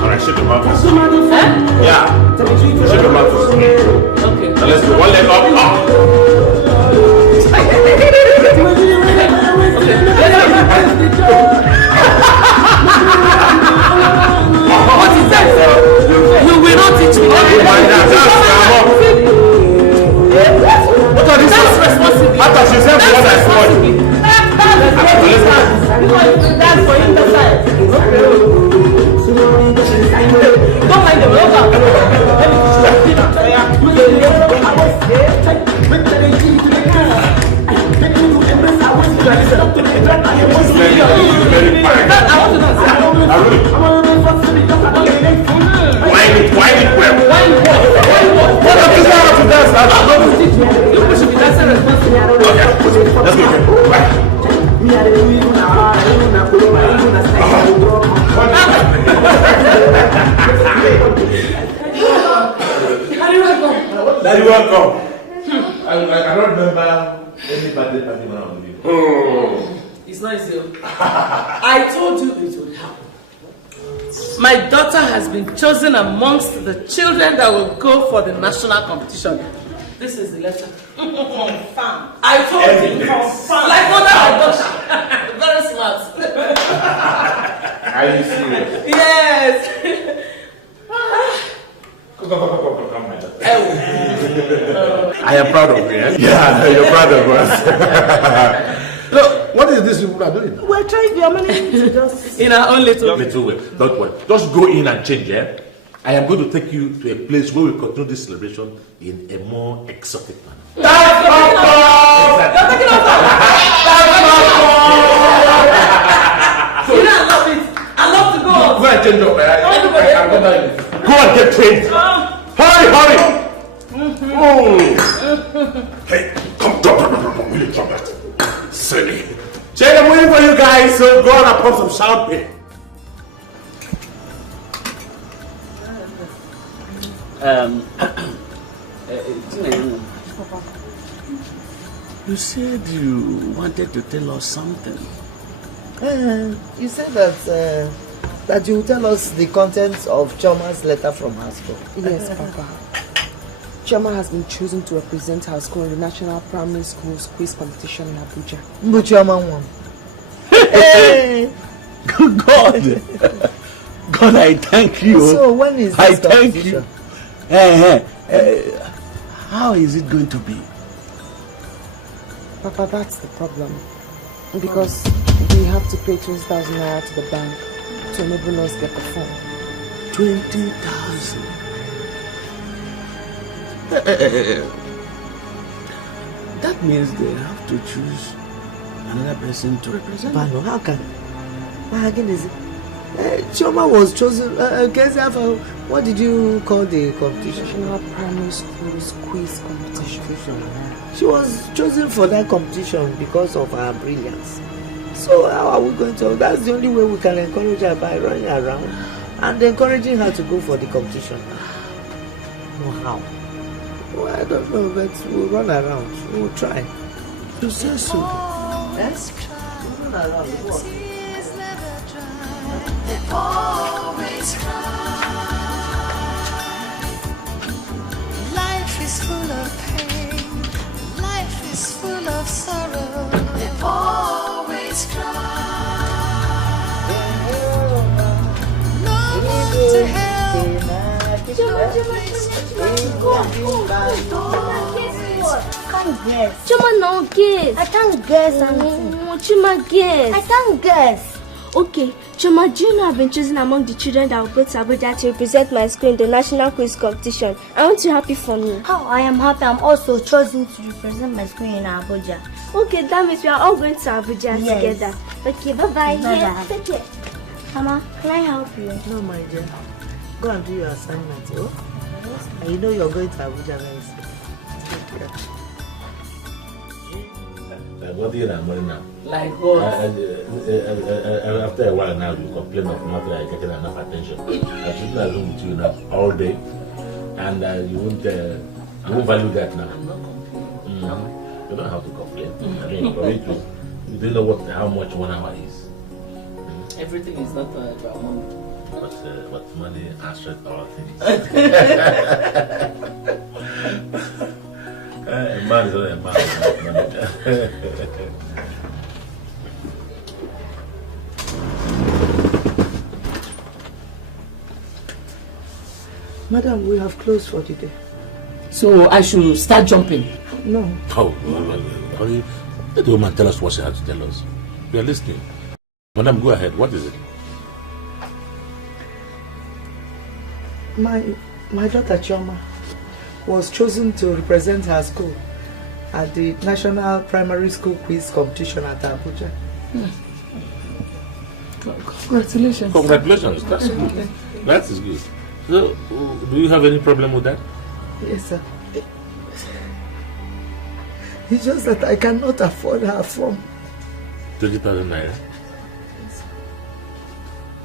Alright, shake the mouth. Yeah. Shake the mouth. Okay. Now let's do one leg up. What is that? You will not teach me. What are these? That's responsibility. After she said what I want. That's for him to say. Don't mind them. Daddy, welcome. I don't remember any birthday party when I was with you. It's not easy. I told you it would happen. My daughter has been chosen amongst the children that will go for the national competition. This is the letter. Confirm. I told you. Confirm. Like mother and daughter. Very smart. Are you serious? Yes. Come, my daughter. I am proud of you. Eh? Yeah, you're proud of us. Look, what is this you are doing? We're trying. We are managing to just in our own little way. Don't worry. Just go in and change. Eh? I am going to take you to a place where we continue this celebration in a more exotic manner. That's you know, I love it. I love to go. Go and change up. Go and get changed. Hurry. Hey, come, drop. Will you drop that? Silly. Jane, I'm waiting for you guys, so go on and pop some champagne. You said you wanted to tell us something. You said that you will tell us the contents of Choma's letter from her school. Yes, Papa. Choma has been chosen to represent her school in the National Primary Schools Quiz Competition in Abuja. But Choma won. Hey! God! God, I thank you. So when is this competition? How is it going to be? Papa, that's the problem. Because we have to pay 20,000 naira to the bank to enable us get the form. 20,000. That means they have to choose another person to represent. But no, how can? How is it? Choma was chosen. What did you call the competition? National Primary Schools Quiz Competition. She was chosen for that competition because of her brilliance. So how are we going to? That's the only way we can encourage her, by running around and encouraging her to go for the competition. No, how? Well, I don't know, but we'll run around. We'll try. You say so? Yes. We'll run around. What? Always cry. Life is full of pain. Life is full of sorrow. They always cry. No one to help. Chuma, no guess. I can't guess. Chuma, guess. I can't guess. Okay, Choma, do you know I've been chosen among the children that will go to Abuja to represent my school in the national quiz competition? Aren't you happy for me? How I am happy. I'm also chosen to represent my school in Abuja. Okay, that means we are all going to Abuja together. Okay, bye-bye. Bye-bye. Take care. Mama, can I help you? No, my dear. Go and do your assignment. Oh? And you know you're going to Abuja very soon. What do you now? Like what? After a while now, you complain of not getting enough attention. I should have been with you now all day, and you won't value that now. I'm not complaining. You don't have to complain. I mean, for you don't know how much 1 hour is. Everything is not about money. But money answers all things. A man is not a man. Madam, we have closed for the day. So I should start jumping? No. Oh, honey, let the woman tell us what she has to tell us. We are listening. Madam, go ahead. What is it? My daughter Chioma was chosen to represent her school at the National Primary School Quiz Competition at Abuja. Congratulations. Congratulations. That's good. That is good. So, do you have any problem with that? Yes, sir. It's just that I cannot afford her form. 20,000 naira?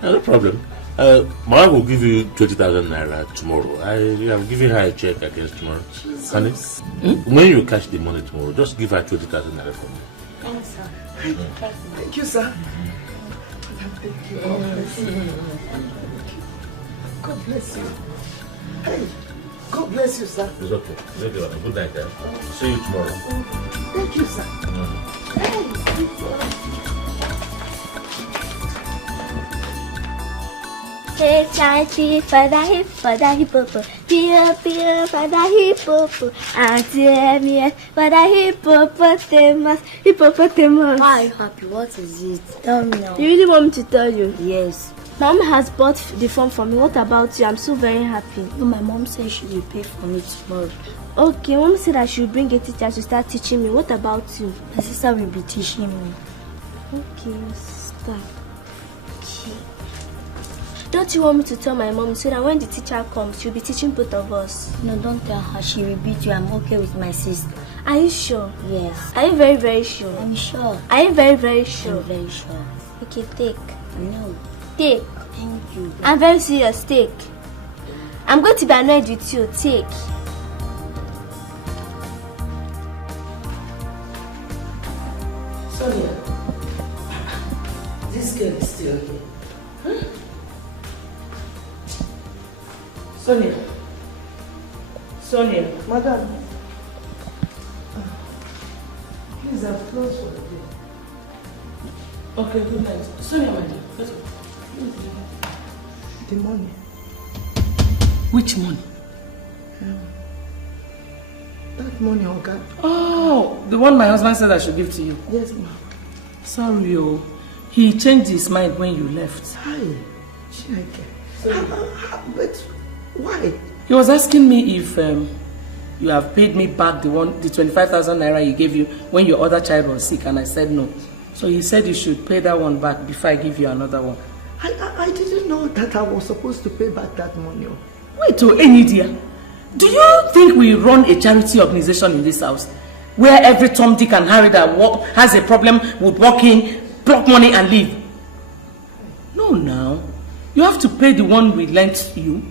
No problem. Mama will give you 20,000 naira tomorrow. I am giving her a check against tomorrow. Honey, when you cash the money tomorrow, just give her 20,000 naira for me. Thanks, sir. Thank you, sir. Thank you. God bless you. Hey, God bless you, sir. It's okay. It's okay. Good night, eh? See you tomorrow. Thank you, sir. Hey, Hey, Chachi, Fada hippopo, Pia, Fada hippopo, Auntie, Fada hippopotamus. Why are you happy? What is it? Tell me now. You really want me to tell you? Yes. Mom has bought the form for me. What about you? I'm so very happy. But my mom said she will pay for me tomorrow. Okay, Mom said I should bring a teacher to start teaching me. What about you? My sister will be teaching me. Okay, sister. Okay. Don't you want me to tell my mom so that when the teacher comes, she'll be teaching both of us? No, don't tell her. She will beat you. I'm okay with my sister. Are you sure? Yes. Are you very, very sure? I'm sure. Are you very, very sure? I'm very sure. Okay, take. No. Take. Thank you. I'm very serious. Take. I'm going to be annoyed with you. Take. Sonia, this girl is still here. Huh? Sonia, madam. Please, I've closed for the day. Okay, good night. Sonia, my dear, let's go. The money. Which money? That money, okay? Oh, the one my husband said I should give to you. Yes, ma'am. Sorry, oh. He changed his mind when you left. Hi, but why? He was asking me if you have paid me back the 25,000 naira he gave you when your other child was sick, and I said no. So he said you should pay that one back before I give you another one. I didn't know that I was supposed to pay back that money. Wait, oh, Ini dear. Do you think we run a charity organization in this house where every Tom, Dick and Harry that has a problem would walk in, block money and leave? No, now. You have to pay the one we lent you.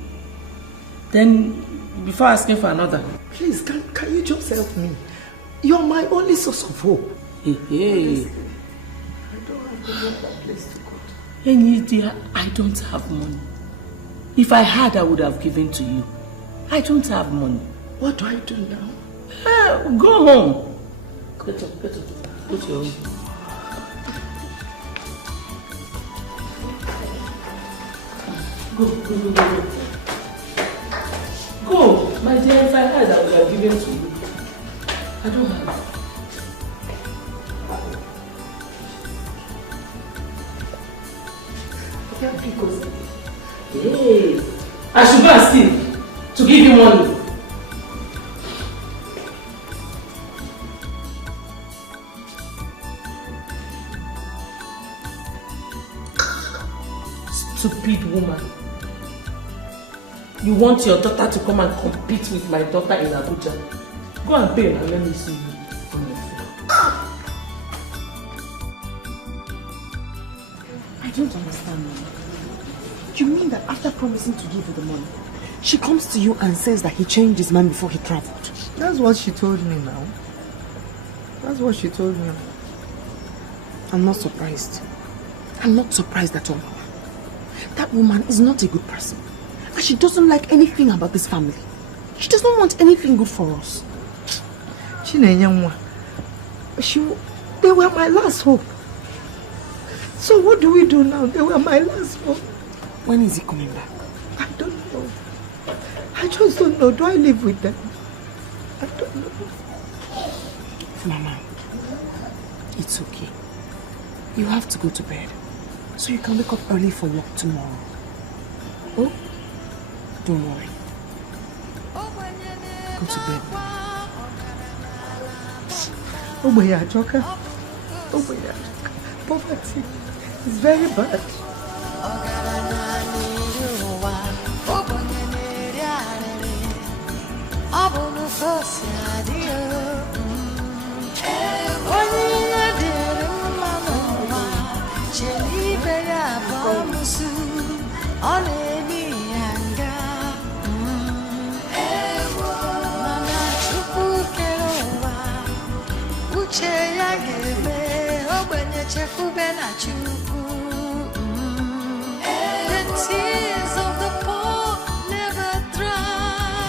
Then, before asking for another. Please, can you just help me? You're my only source of hope. Hey. I don't have another place to go to. Ini dear, I don't have money. If I had, I would have given to you. I don't have money. What do I do now? Go home. Get up. Go to your room. Go. Go. My dear, if I had, I would have given to you. I don't have. Because hey, I should go and steal to give you money. Stupid woman. You want your daughter to come and compete with my daughter in Abuja? Go and pay and let me see you on your phone. I don't understand, Mama. You mean that after promising to give you the money, she comes to you and says that he changed his mind before he traveled? That's what she told me now. That's what she told me. I'm not surprised. I'm not surprised at all. That woman is not a good person. And she doesn't like anything about this family. She doesn't want anything good for us. They were my last hope. So what do we do now? They were my last hope. When is he coming back? I don't know. I just don't know. Do I live with them? I don't know. Mama, it's okay. You have to go to bed so you can wake up early for work tomorrow. Oh? Don't worry. Go to bed. Oh my God, Joker. Oh my God. Poverty is very bad. The tears of the poor never dry.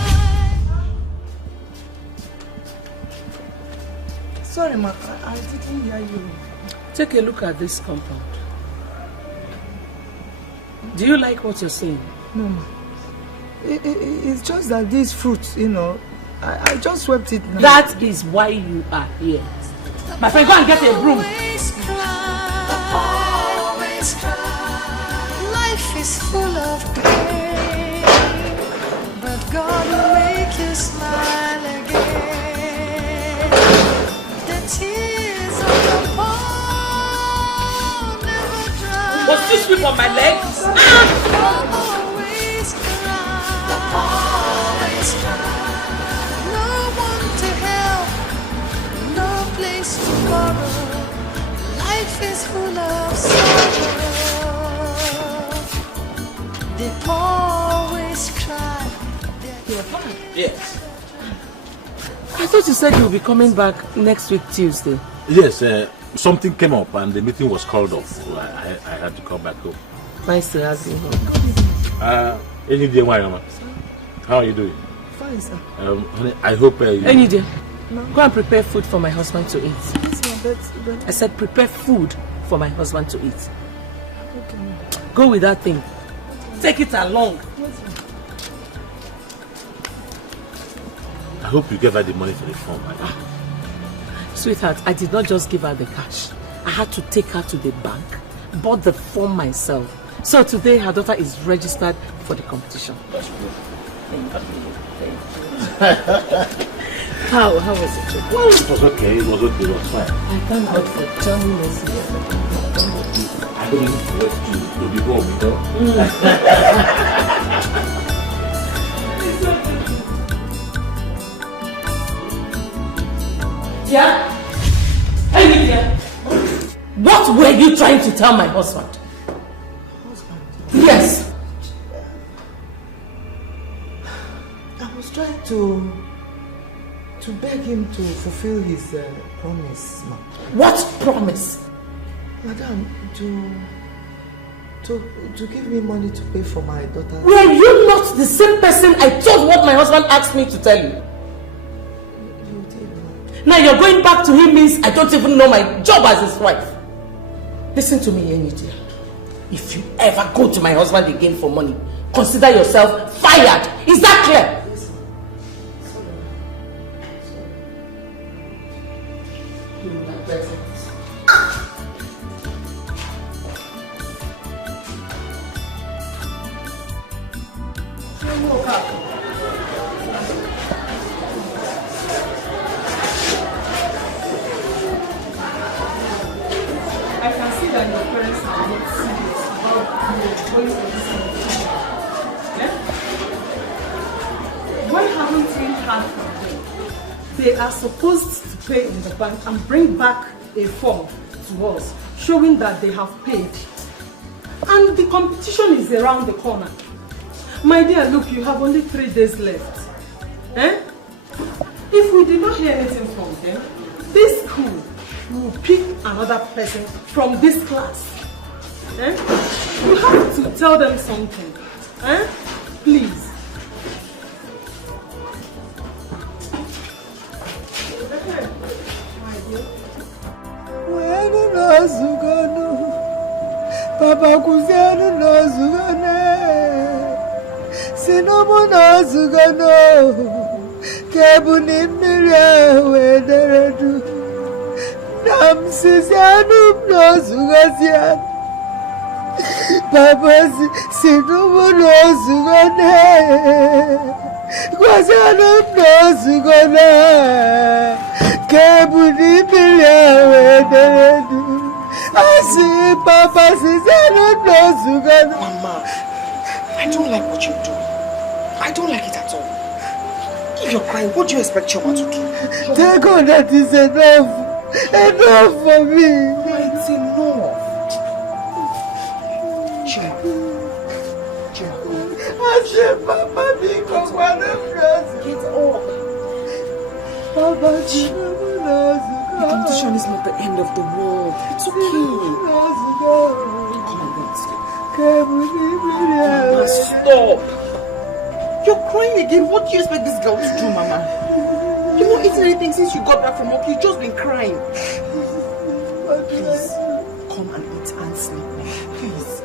Sorry, ma, I didn't hear you. Take a look at this compound. Do you like what you're seeing? No, ma. It's just that these fruits, you know, I just swept it now. That is why you are here. My friend, go and get a broom. Always cry. Life is full of pain, but God will make you smile again. The tears of the poor never dry. What's this whip on my legs? Always cry. Always cry. No one to help, no place to borrow. Life is full of sorrow. They always cry. You're fine. Yes. I thought you said you'll be coming back next week Tuesday. Yes, something came up and the meeting was called off. So I had to come back home. Nice to have you home. How are you doing? Fine, sir. Honey, I hope Any day. Go and prepare food for my husband to eat. I said prepare food for my husband to eat. Okay. Go with that thing. Take it along. I hope you gave her the money for the form. Sweetheart, I did not just give her the cash. I had to take her to the bank, bought the form myself. So today her daughter is registered for the competition. That's good. Thank you. How was it? Well, it was okay. It was okay. It was fine. I thank God for joining us here. I couldn't wait to be home, you know. Yeah? Hey, Lydia. What were you trying to tell my husband? Yes. I was trying to beg him to fulfill his promise, ma'am. What promise? Madam, to give me money to pay for my daughter. Were you not the same person I told what my husband asked me to tell you? Now you're going back to him means I don't even know my job as his wife. Listen to me, Ini Edo. If you ever go to my husband again for money, consider yourself fired. Is that clear? I can see that your parents are not serious about going for this competition. Yeah? Why haven't we heard from them? They are supposed to pay in the bank and bring back a form to us showing that they have paid. And the competition is around the corner. My dear, look, you have only 3 days left. Eh? If we did not hear anything from them, this school will pick another person from this class. Eh? You have to tell them something. Eh? Please. Papa Kuzianu no Zugane, Sinobu no Zugano, Kebuni Mire Wederedu, Nam Sizianu no Zugazian, Papa Sinobu no Zugane, Kwazianu no Zugane, Kebuni Mire Wederedu. Papa says I don't know Sugar. Mama, I don't like what you're doing. I don't like it at all. If you're crying, what do you expect Choma to do? Thank God that is enough. Enough for me. It's enough. Choma. I said, Papa, think of one of us. Get up. Papa, the competition is not the end of the world. It's okay. Come on, Mama, stop. You're crying again. What do you expect this girl to do, Mama? You've not eaten anything since you got back from work. You've just been crying. Please, come and eat and sleep. Please.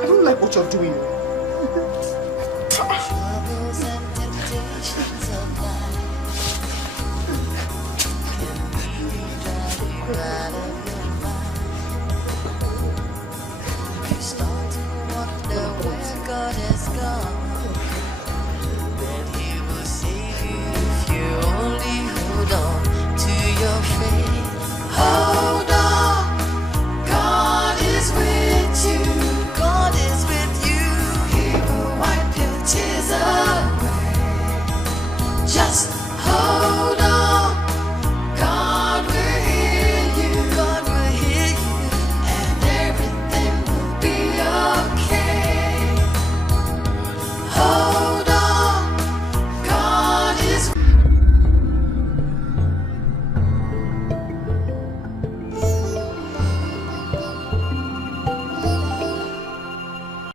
I don't like what you're doing. Hold on, God is with you. God is with you. He will wipe your tears away. Just